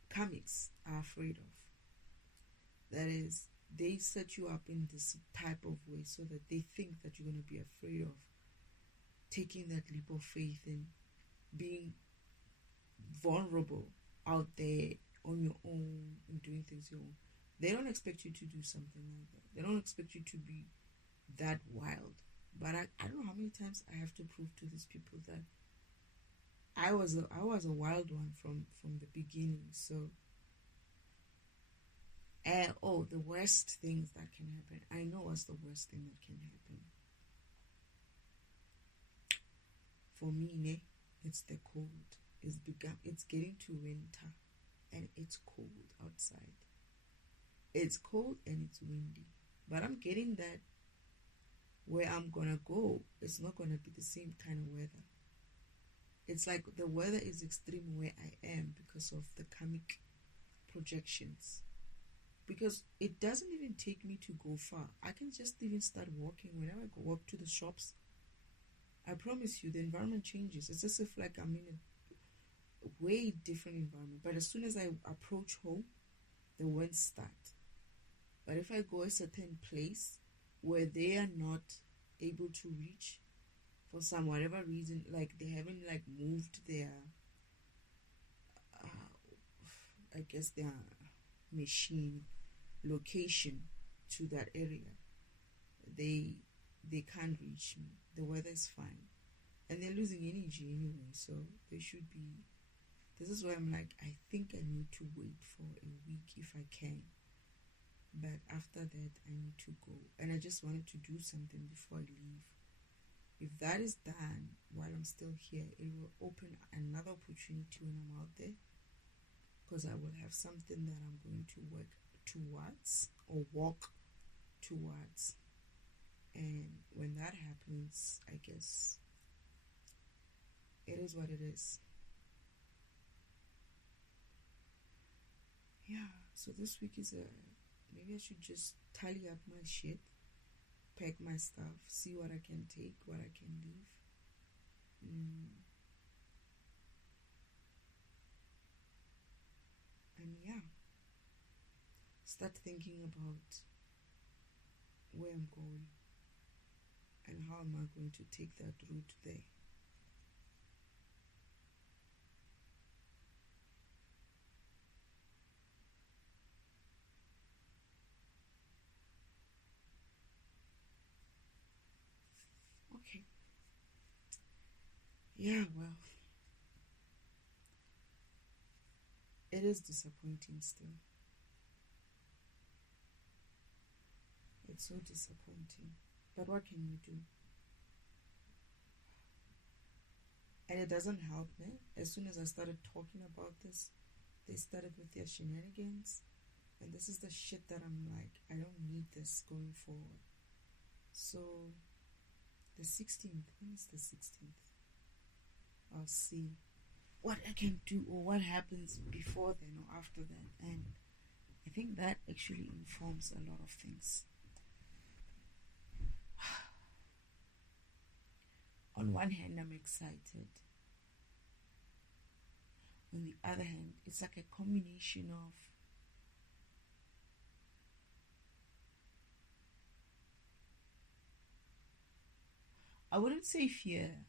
comics are afraid of. That is, they set you up in this type of way so that they think that you're going to be afraid of taking that leap of faith and being vulnerable out there on your own and doing things your own. They don't expect you to do something like that. They don't expect you to be that wild. But I don't know how many times I have to prove to these people that I was a wild one from the beginning. So, the worst things that can happen. I know what's the worst thing that can happen. For me, it's the cold. It's getting to winter, and it's cold outside. It's cold and it's windy. But I'm getting that where I'm gonna go, it's not gonna be the same kind of weather. It's like the weather is extreme where I am because of the karmic projections. Because it doesn't even take me to go far. I can just even start walking whenever I go up to the shops. I promise you, the environment changes. It's as if like I'm in a way different environment. But as soon as I approach home, the winds start. But if I go a certain place where they are not able to reach for some whatever reason, like they haven't like moved their I guess their machine location to that area, they can't reach me. The weather is fine and they're losing energy anyway, so they should be. This is why I'm like, I think I need to wait for a week if I can. But after that, I need to go. And I just wanted to do something before I leave. If that is done while I'm still here, it will open another opportunity when I'm out there. Because I will have something that I'm going to work towards or walk towards. And when that happens, I guess it is what it is. Yeah, so this week is maybe I should just tally up my shit, pack my stuff, see what I can take, what I can leave. start thinking about where I'm going and how am I going to take that route there. Okay. Yeah, well, it is disappointing still. It's so disappointing. But what can you do? And it doesn't help me. As soon as I started talking about this, they started with their shenanigans. And this is the shit that I'm like, I don't need this going forward. So, the 16th, when is the 16th? I'll see what I can do or what happens before then or after that. And I think that actually informs a lot of things. On one hand, I'm excited. On the other hand, it's like a combination of I wouldn't say fear.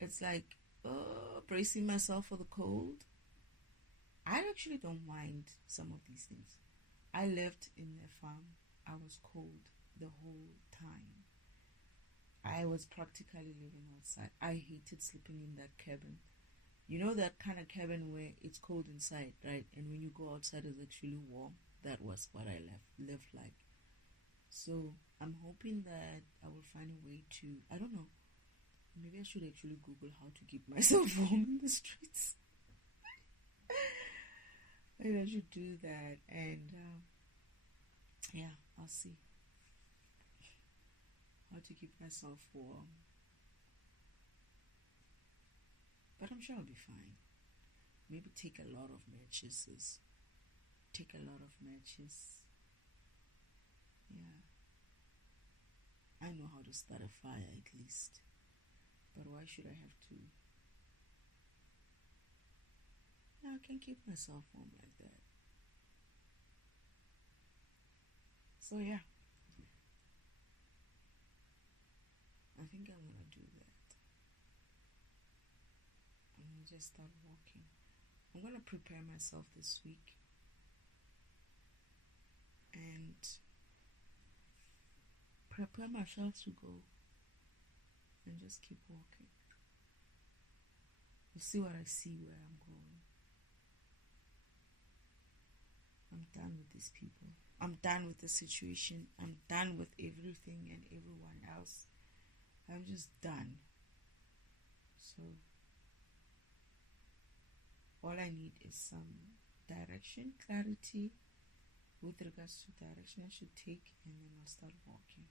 It's like bracing myself for the cold. I actually don't mind some of these things. I lived in a farm. I was cold the whole time. I was practically living outside. I hated sleeping in that cabin. You know that kind of cabin where it's cold inside, right? And when you go outside, it's actually warm. That was what I lived like. So I'm hoping that I will find a way to, I don't know, maybe I should actually Google how to keep myself warm in the streets. Maybe I should do that. And yeah, I'll see how to keep myself warm. But I'm sure I'll be fine. Maybe take a lot of matches. Yeah. I know how to start a fire at least. But why should I have to? Yeah, I can keep myself warm like that. So yeah. I think I'm gonna do that. I'm gonna just start walking. I'm gonna prepare myself this week and prepare myself to go and just keep walking. We'll see what I see where I'm going. I'm done with these people. I'm done with the situation. I'm done with everything and everyone else. I'm just done. So all I need is some direction, clarity with regards to direction I should take, and then I'll start walking.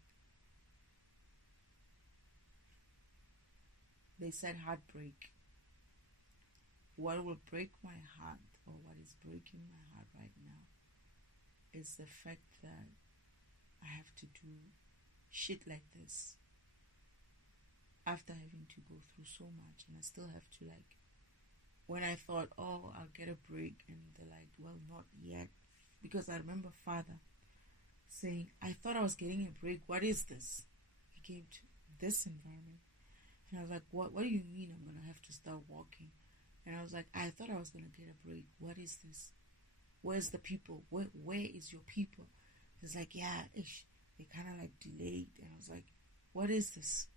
They said heartbreak. What will break my heart, or what is breaking my heart right now, is the fact that I have to do shit like this after having to go through so much, and I still have to, like, when I thought, oh, I'll get a break, and they're like, well, not yet, because I remember father saying, I thought I was getting a break. What is this? He came to this environment, and I was like, what do you mean I'm gonna have to start walking? And I was like, I thought I was gonna get a break. What is this? Where's the people? Where is your people? It's like, yeah, they kind of like delayed, and I was like, what is this?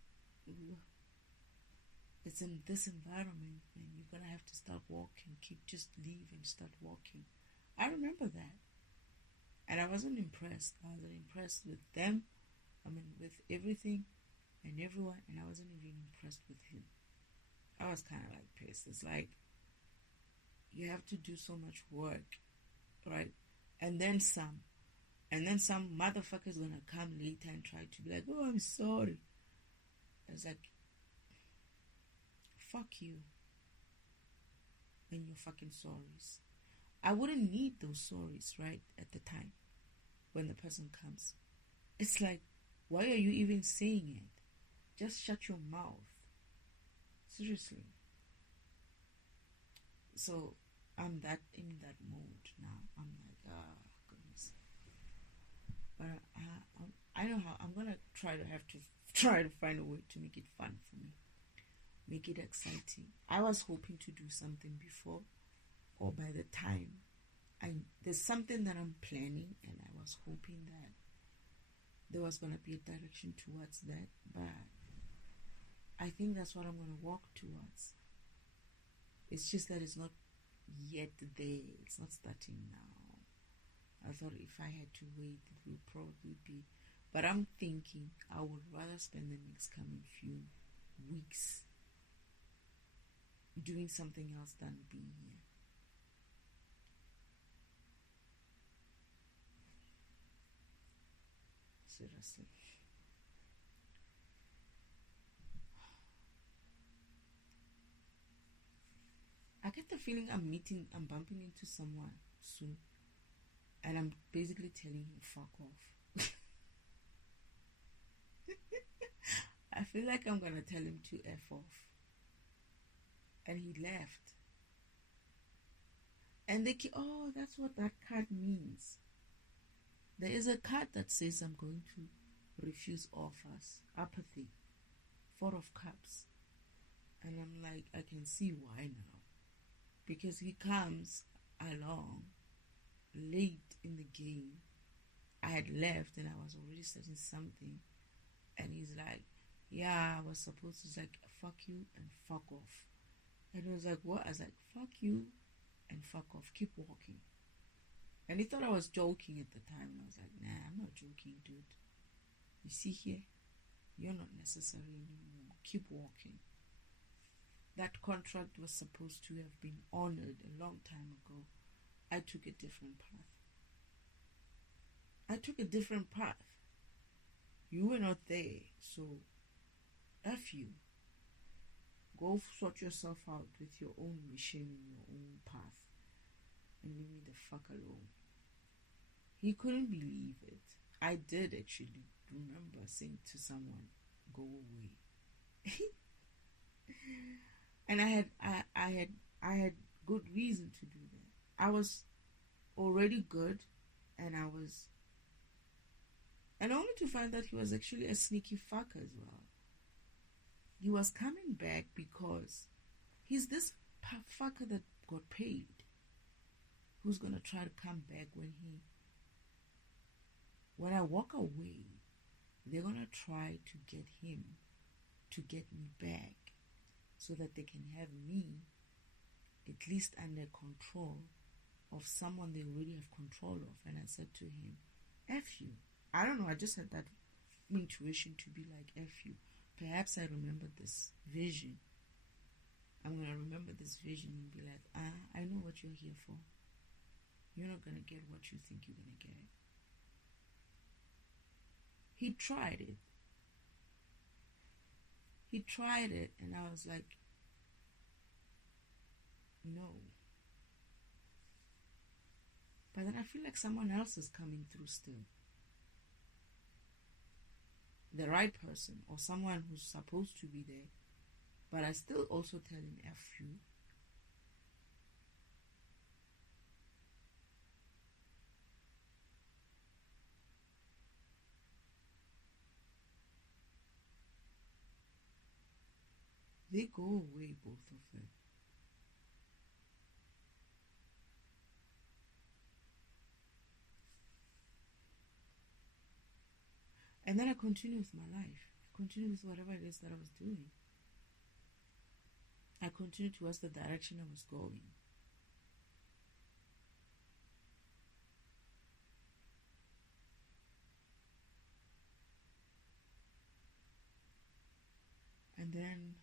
It's in this environment, and you're gonna have to start walking. Just leave and start walking. I remember that, and I wasn't impressed. I wasn't impressed with them. I mean, with everything and everyone, and I wasn't even impressed with him. I was kind of like pissed. It's like, you have to do so much work, right? And then some motherfucker's gonna come later and try to be like, oh, I'm sorry. It's like, fuck you and your fucking sorries. I wouldn't need those sorries, right, at the time when the person comes. It's like, why are you even saying it? Just shut your mouth. Seriously. So I'm that in that mode now. I'm like, oh goodness. But I know how. I'm gonna try to find a way to make it fun for me, make it exciting. I was hoping to do something before, or by the time there's something that I'm planning, and I was hoping that there was gonna be a direction towards that. But I think that's what I'm gonna walk towards. It's just that it's not yet there. It's not starting now. I thought if I had to wait, it would probably be. But I'm thinking I would rather spend the next coming few weeks doing something else than being here. Seriously. I get the feeling I'm bumping into someone soon, and I'm basically telling him fuck off. I feel like I'm gonna tell him to F off. And he left. And oh, that's what that card means. There is a card that says I'm going to refuse offers. Apathy. 4 of Cups. And I'm like, I can see why now. Because he comes along late in the game. I had left and I was already starting something. And he's like, yeah, I was supposed to. He's like, fuck you and fuck off. And he was like, what? I was like, fuck you and fuck off. Keep walking. And he thought I was joking at the time. And I was like, nah, I'm not joking, dude. You see here? You're not necessary anymore. Keep walking. That contract was supposed to have been honored a long time ago. I took a different path. You were not there, so F you. Go sort yourself out with your own mission and your own path. And leave me the fuck alone. He couldn't believe it. I did actually remember saying to someone, go away. And I had good reason to do that. I was already good, and only to find that he was actually a sneaky fucker as well. He was coming back because he's this fucker that got paid, who's gonna try to come back when I walk away. They're gonna try to get him to get me back, so that they can have me at least under control of someone they already have control of. And I said to him, F you. I don't know, I just had that intuition to be like, F you. Perhaps I remember this vision. I'm going to remember this vision and be like, I know what you're here for. You're not going to get what you think you're going to get. He tried it, and I was like, no. But then I feel like someone else is coming through still. The right person, or someone who's supposed to be there. But I still also tell him F you. They go away, both of them. And then I continue with my life. I continue with whatever it is that I was doing. I continued towards the direction I was going. And then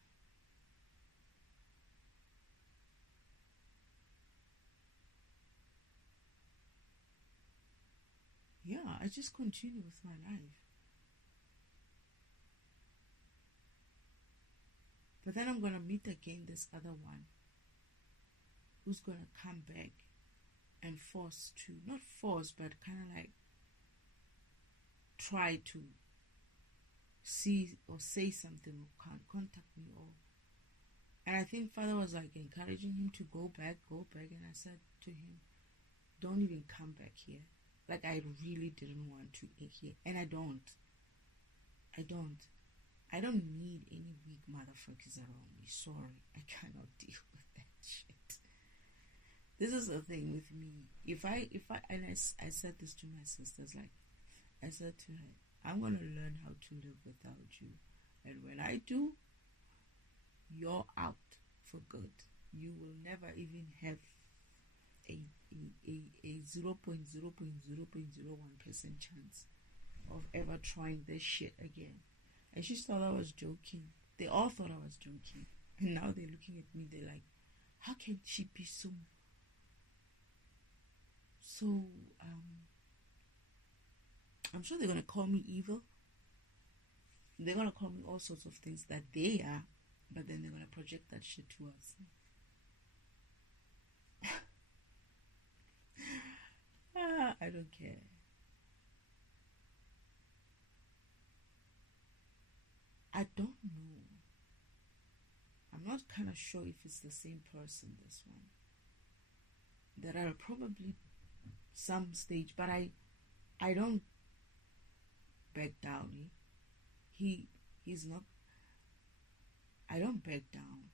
I just continue with my life. But then I'm going to meet again this other one who's going to come back and not force, but kind of like try to see or say something or contact me or And I think Father was like encouraging him to go back. And I said to him, don't even come back here. Like, I really didn't want to hear. And I don't. I don't need any weak motherfuckers around me. Sorry. I cannot deal with that shit. This is the thing with me. I said this to my sisters, like, I said to her, I'm going to learn how to live without you. And when I do, you're out for good. You will never even have a 0.0.0.01% chance of ever trying this shit again. And she thought I was joking. They all thought I was joking. And now they're looking at me, they're like, how can she be so I'm sure they're gonna call me evil. They're gonna call me all sorts of things that they are, but then they're gonna project that shit towards me. I don't care. I don't know. I'm not kind of sure if it's the same person, this one. That I'll probably some stage, but I don't back down. He's not. I don't back down.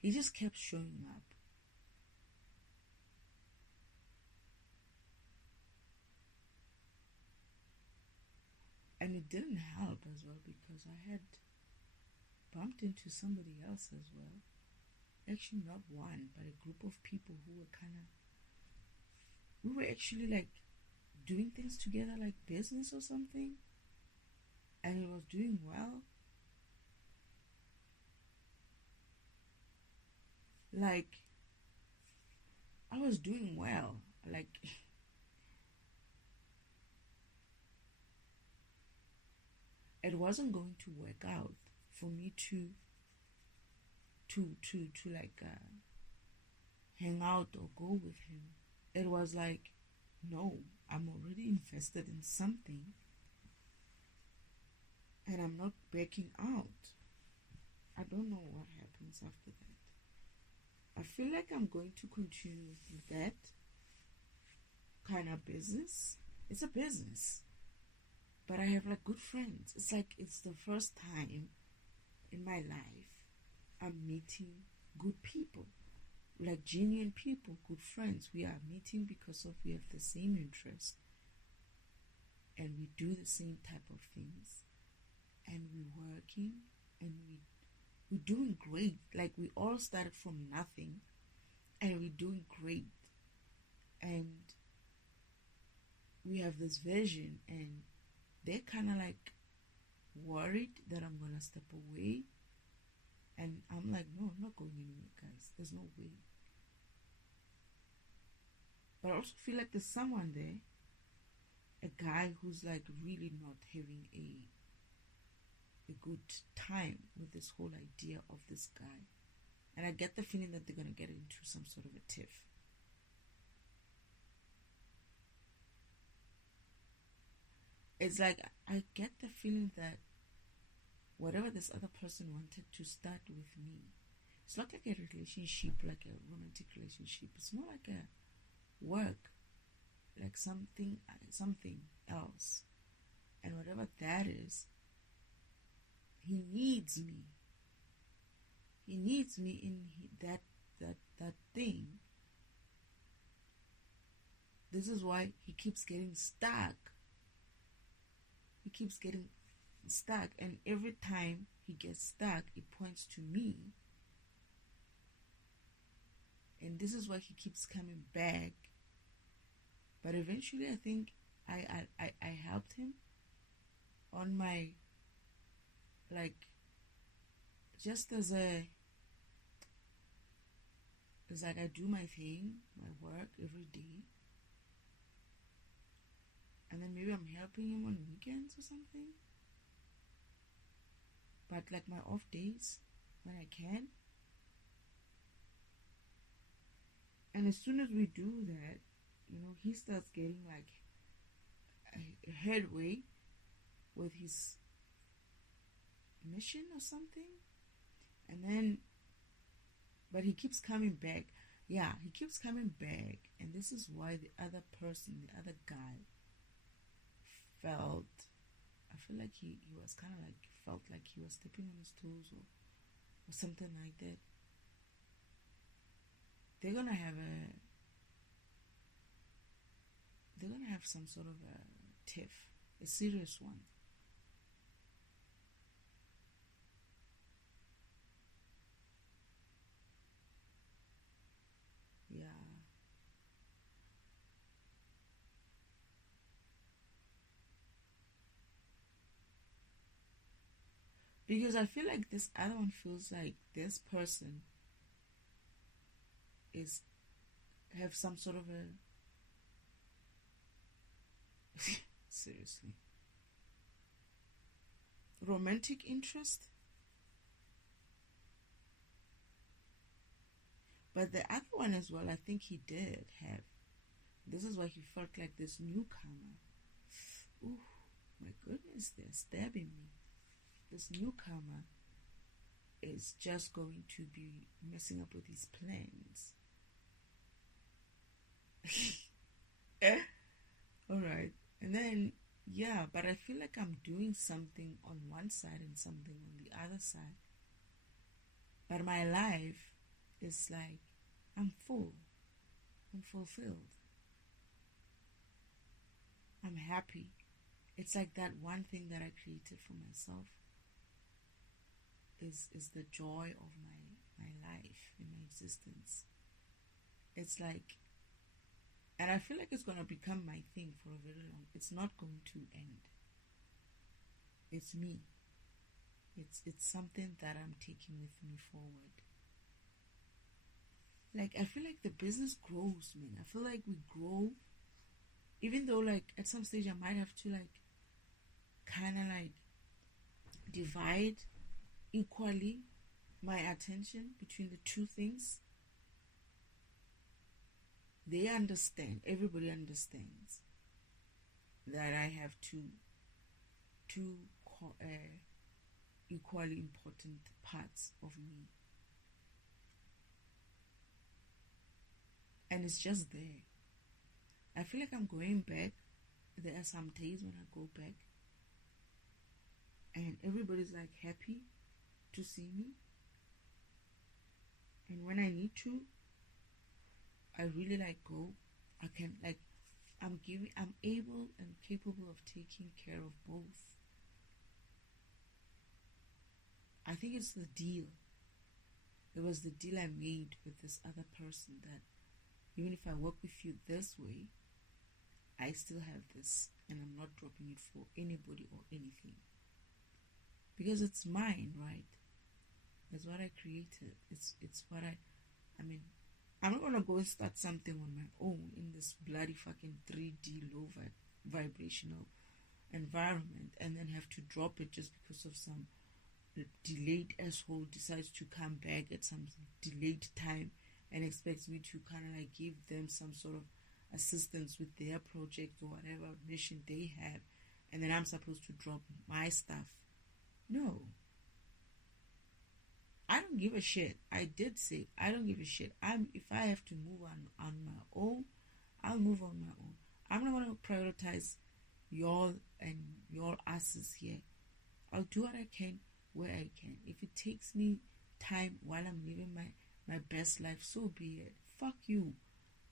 He just kept showing up. And it didn't help as well because I had bumped into somebody else as well. Actually, not one, but a group of people who were we were actually like doing things together, like business or something. And it was doing well. Like, I was doing well. Like, it wasn't going to work out for me to like hang out or go with him. It was like, no, I'm already invested in something and I'm not backing out. I don't know what happens after that. I feel like I'm going to continue with that kind of business. It's a business, but I have like good friends. It's like it's the first time in my life I'm meeting good people, like genuine people, good friends. We are meeting because we have the same interest and we do the same type of things and we're working and we're doing great. Like, we all started from nothing and we're doing great, and we have this vision, and they're kind of like worried that I'm gonna step away. And I'm like, no, I'm not going anywhere, guys. There's no way. But I also feel like there's someone there, a guy who's like really not having a good time with this whole idea of this guy. And I get the feeling that they're going to get into some sort of a tiff. It's like, I get the feeling that whatever this other person wanted to start with me, it's not like a relationship, like a romantic relationship. It's more like a work, like something else. And whatever that is, he needs me. He needs me in that thing. This is why he keeps getting stuck. He keeps getting stuck, and every time he gets stuck, it points to me. And this is why he keeps coming back. But eventually, I think I helped him on my, like, just as it's like I do my thing, my work every day, and then maybe I'm helping him on weekends or something. But like my off days, when I can. And as soon as we do that, he starts getting like a headway with his mission or something. And then, but he keeps coming back. Yeah, he keeps coming back. And this is why the other person, the other guy, I feel like he was kind of like, felt like he was stepping on his toes or something like that. They're gonna have some sort of a tiff, a serious one. Yeah. Because I feel like this other one feels like this person is have some sort of a seriously romantic interest. But the other one as well, I think he did have. This is why he felt like this newcomer. Ooh, my goodness, they're stabbing me. This newcomer is just going to be messing up with his plans. Alright. And then, yeah, but I feel like I'm doing something on one side and something on the other side. But my life is like, I'm full. I'm fulfilled. I'm happy. It's like that one thing that I created for myself is the joy of my life and my existence. It's like, and I feel like it's going to become my thing for a very long. It's not going to end. It's me. It's something that I'm taking with me forward. Like, I feel like the business grows, man. I feel like we grow. Even though, like, at some stage I might have to, like, kind of, like, divide equally my attention between the two things. They understand. Everybody understands that I have two equally important parts of me. And it's just there. I feel like I'm going back. There are some days when I go back and everybody's like happy to see me. And when I need to, I really like go. I can like, I'm able and capable of taking care of both. I think it's the deal. It was the deal I made with this other person that even if I work with you this way, I still have this and I'm not dropping it for anybody or anything. Because it's mine, right? It's what I created. It's what I mean, I'm not going to go and start something on my own in this bloody fucking 3D low vibrational environment and then have to drop it just because of some delayed asshole decides to come back at some delayed time and expects me to kind of like give them some sort of assistance with their project or whatever mission they have, and then I'm supposed to drop my stuff. No. I don't give a shit. I did say I don't give a shit. If I have to move on my own, I'll move on my own. I'm not going to prioritize y'all and your asses here. I'll do what I can where I can. If it takes me time while I'm living my best life, so be it. Fuck you.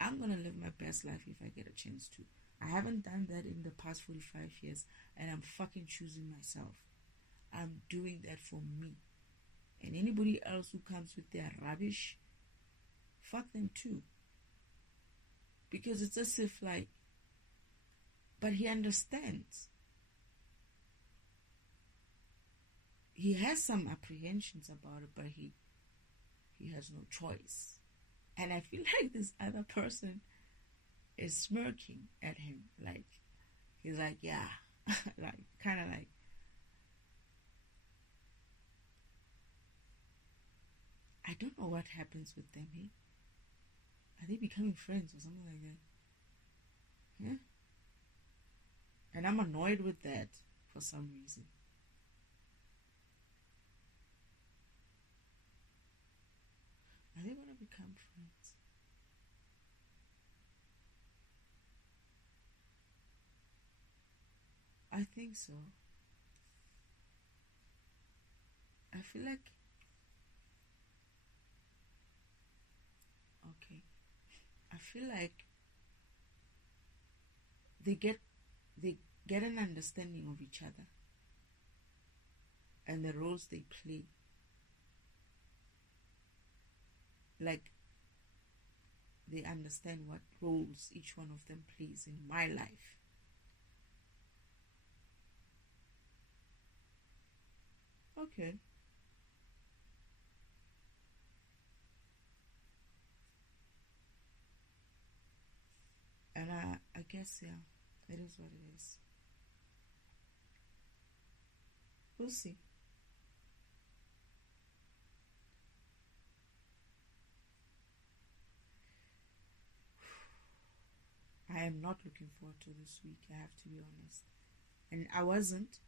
I'm going to live my best life if I get a chance to. I haven't done that in the past 45 years and I'm fucking choosing myself. I'm doing that for me. And anybody else who comes with their rubbish, fuck them too. Because it's as if like, but he understands. He has some apprehensions about it, but he has no choice. And I feel like this other person is smirking at him. Like, he's like, yeah. Like, kind of like, I don't know what happens with them, eh? Are they becoming friends or something like that? Yeah? And I'm annoyed with that for some reason. become friends. I think so. I feel like, okay, I feel like they get an understanding of each other and the roles they play. Like, they understand what roles each one of them plays in my life. Okay. And I guess, yeah, it is what it is. We'll see. I am not looking forward to this week, I have to be honest. And I wasn't,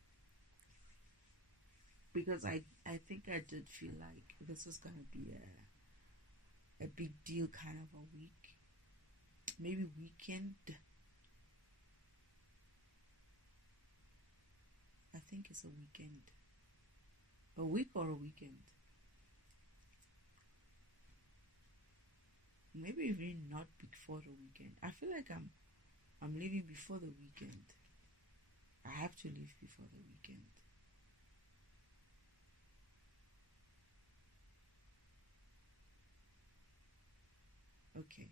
because I think I did feel like this was going to be a big deal kind of a week. Maybe weekend. I think it's a weekend. A week or a weekend. Maybe even not before the weekend. I feel like I'm leaving before the weekend. I have to leave before the weekend. Okay.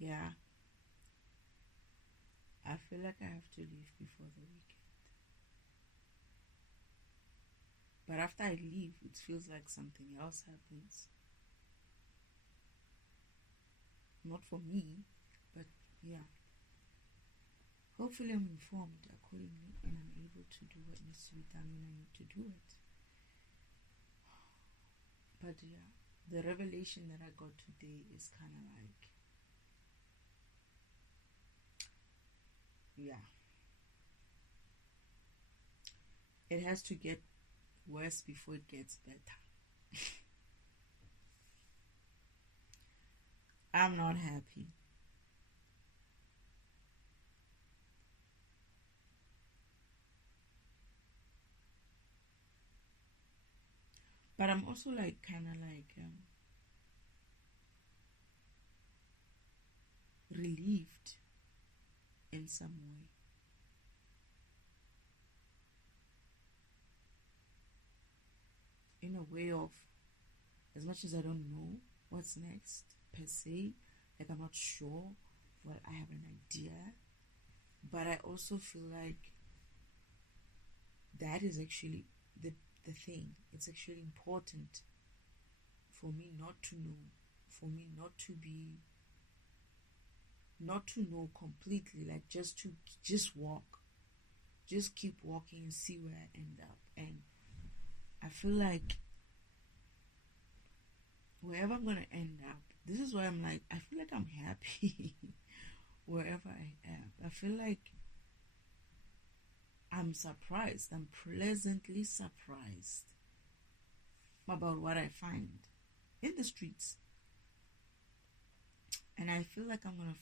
Yeah. I feel like I have to leave before the weekend. But after I leave, it feels like something else happens. Not for me, but yeah. Hopefully I'm informed accordingly and I'm able to do what needs to be done when I need to do it. But yeah, the revelation that I got today is kind of like, yeah, it has to get worse before it gets better. I'm not happy. But I'm also like kind of like relieved in some way. In a way of, as much as I don't know what's next per se, like I'm not sure, well, I have an idea, but I also feel like that is actually the thing. It's actually important for me not to know, for me not to know completely, like just walk, just keep walking and see where I end up. And I feel like wherever I'm gonna end up, this is why I'm like, I feel like I'm happy wherever I am. I feel like I'm surprised, I'm pleasantly surprised about what I find in the streets. And I feel like I'm gonna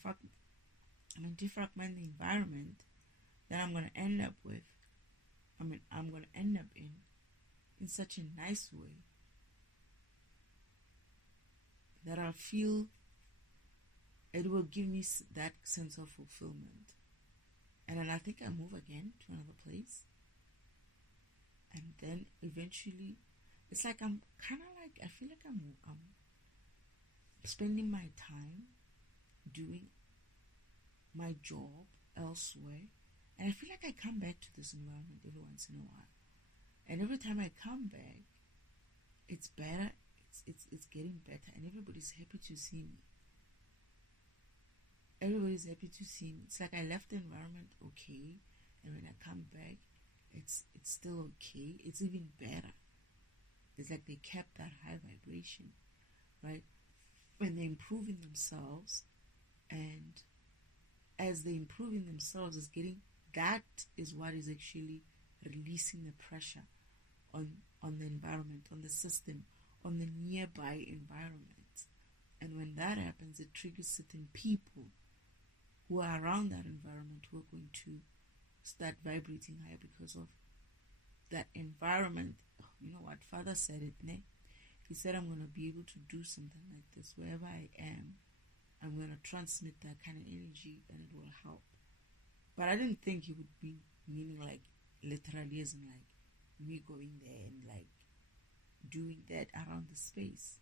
defragment the environment that I'm gonna end up with. I'm gonna end up in such a nice way that I feel it will give me that sense of fulfillment. And then I think I move again to another place. And then eventually, it's like I'm kind of like, I feel like I'm spending my time doing my job elsewhere. And I feel like I come back to this environment every once in a while. And every time I come back, it's better, it's getting better, and everybody's happy to see me. Everybody's happy to see me. It's like I left the environment okay, and when I come back, it's still okay. It's even better. It's like they kept that high vibration, right? When they're improving themselves, and as they're improving themselves, that is what is actually releasing the pressure on the environment, on the system, on the nearby environment. And when that happens, it triggers certain people who are around that environment who are going to start vibrating higher because of that environment. Oh, you know what? Father said it, ne? He said, I'm going to be able to do something like this wherever I am. I'm going to transmit that kind of energy and it will help. But I didn't think he would be meaning like literally as in like me going there and like doing that around the space.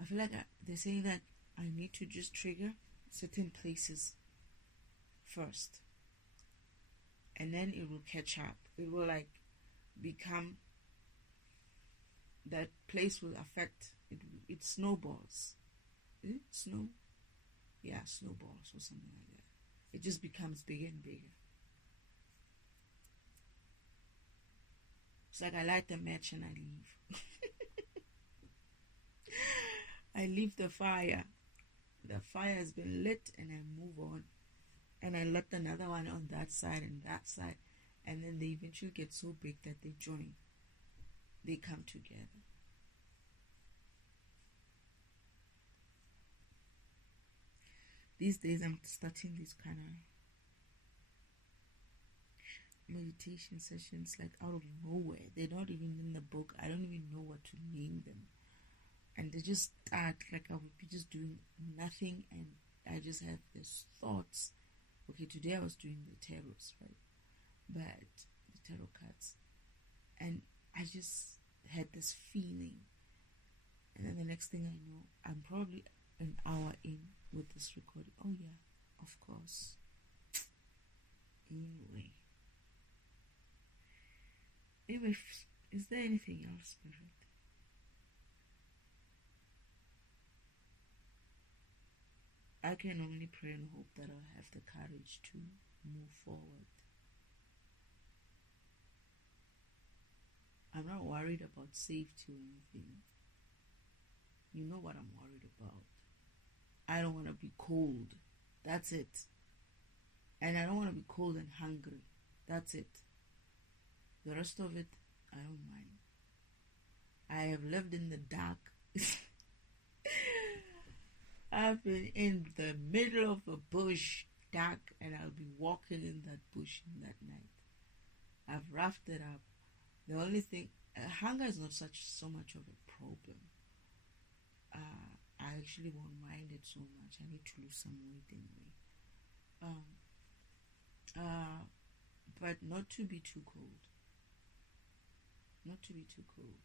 I feel like they're saying that I need to just trigger certain places first. And then it will catch up. It will like become, that place will affect, it snowballs. Is it snow? Yeah, snowballs or something like that. It just becomes bigger and bigger. It's like I light the match and I leave. I leave the fire. The fire has been lit and I move on. And I let another one on that side and that side. And then they eventually get so big that they join. They come together. These days I'm starting these kind of meditation sessions like out of nowhere. They're not even in the book. I don't even know what to name them. And they just start like I would be just doing nothing and I just have these thoughts. Okay, today I was doing the tarots, right? But the tarot cards. And I just had this feeling. And then the next thing I know, I'm probably an hour in with this recording. Oh yeah, of course. Anyway, is there anything else, Spirit? I can only pray and hope that I'll have the courage to move forward. I'm not worried about safety or anything. You know what I'm worried about. I don't want to be cold. That's it. And I don't want to be cold and hungry. That's it. The rest of it, I don't mind. I have lived in the dark. I've been in the middle of a bush, dark, and I'll be walking in that bush in that night. I've roughed it up. The only thing, hunger is not so much of a problem. I actually won't mind it so much. I need to lose some weight anyway. But not to be too cold. Not to be too cold.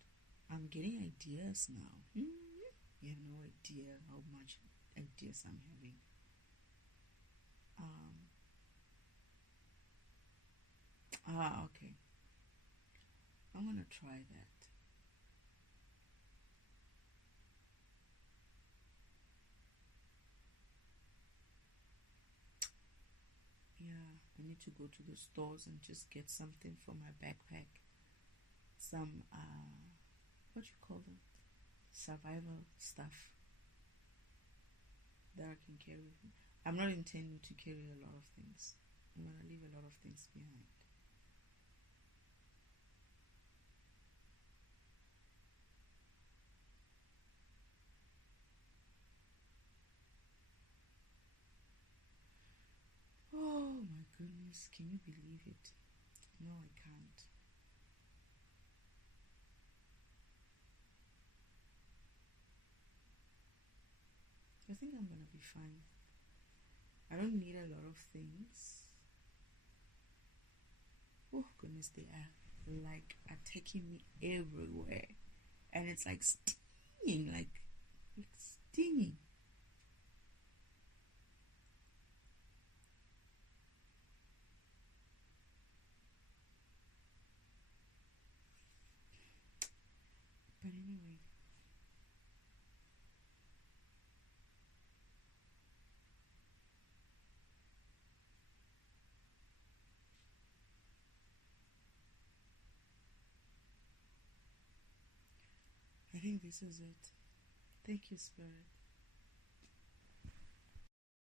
I'm getting ideas now. You have no idea how much ideas I'm having. Okay. I'm gonna try that. Yeah, I need to go to the stores and just get something for my backpack. Some, what you call them? Survival stuff that I can carry with me. I'm not intending to carry a lot of things. I'm going to leave a lot of things behind. Oh my goodness, can you believe it? No, I can't. I think I'm gonna be fine. I don't need a lot of things. Oh goodness, they are like attacking me everywhere. And it's like stinging, like it's stinging. But anyway, I think this is it. Thank you, Spirit.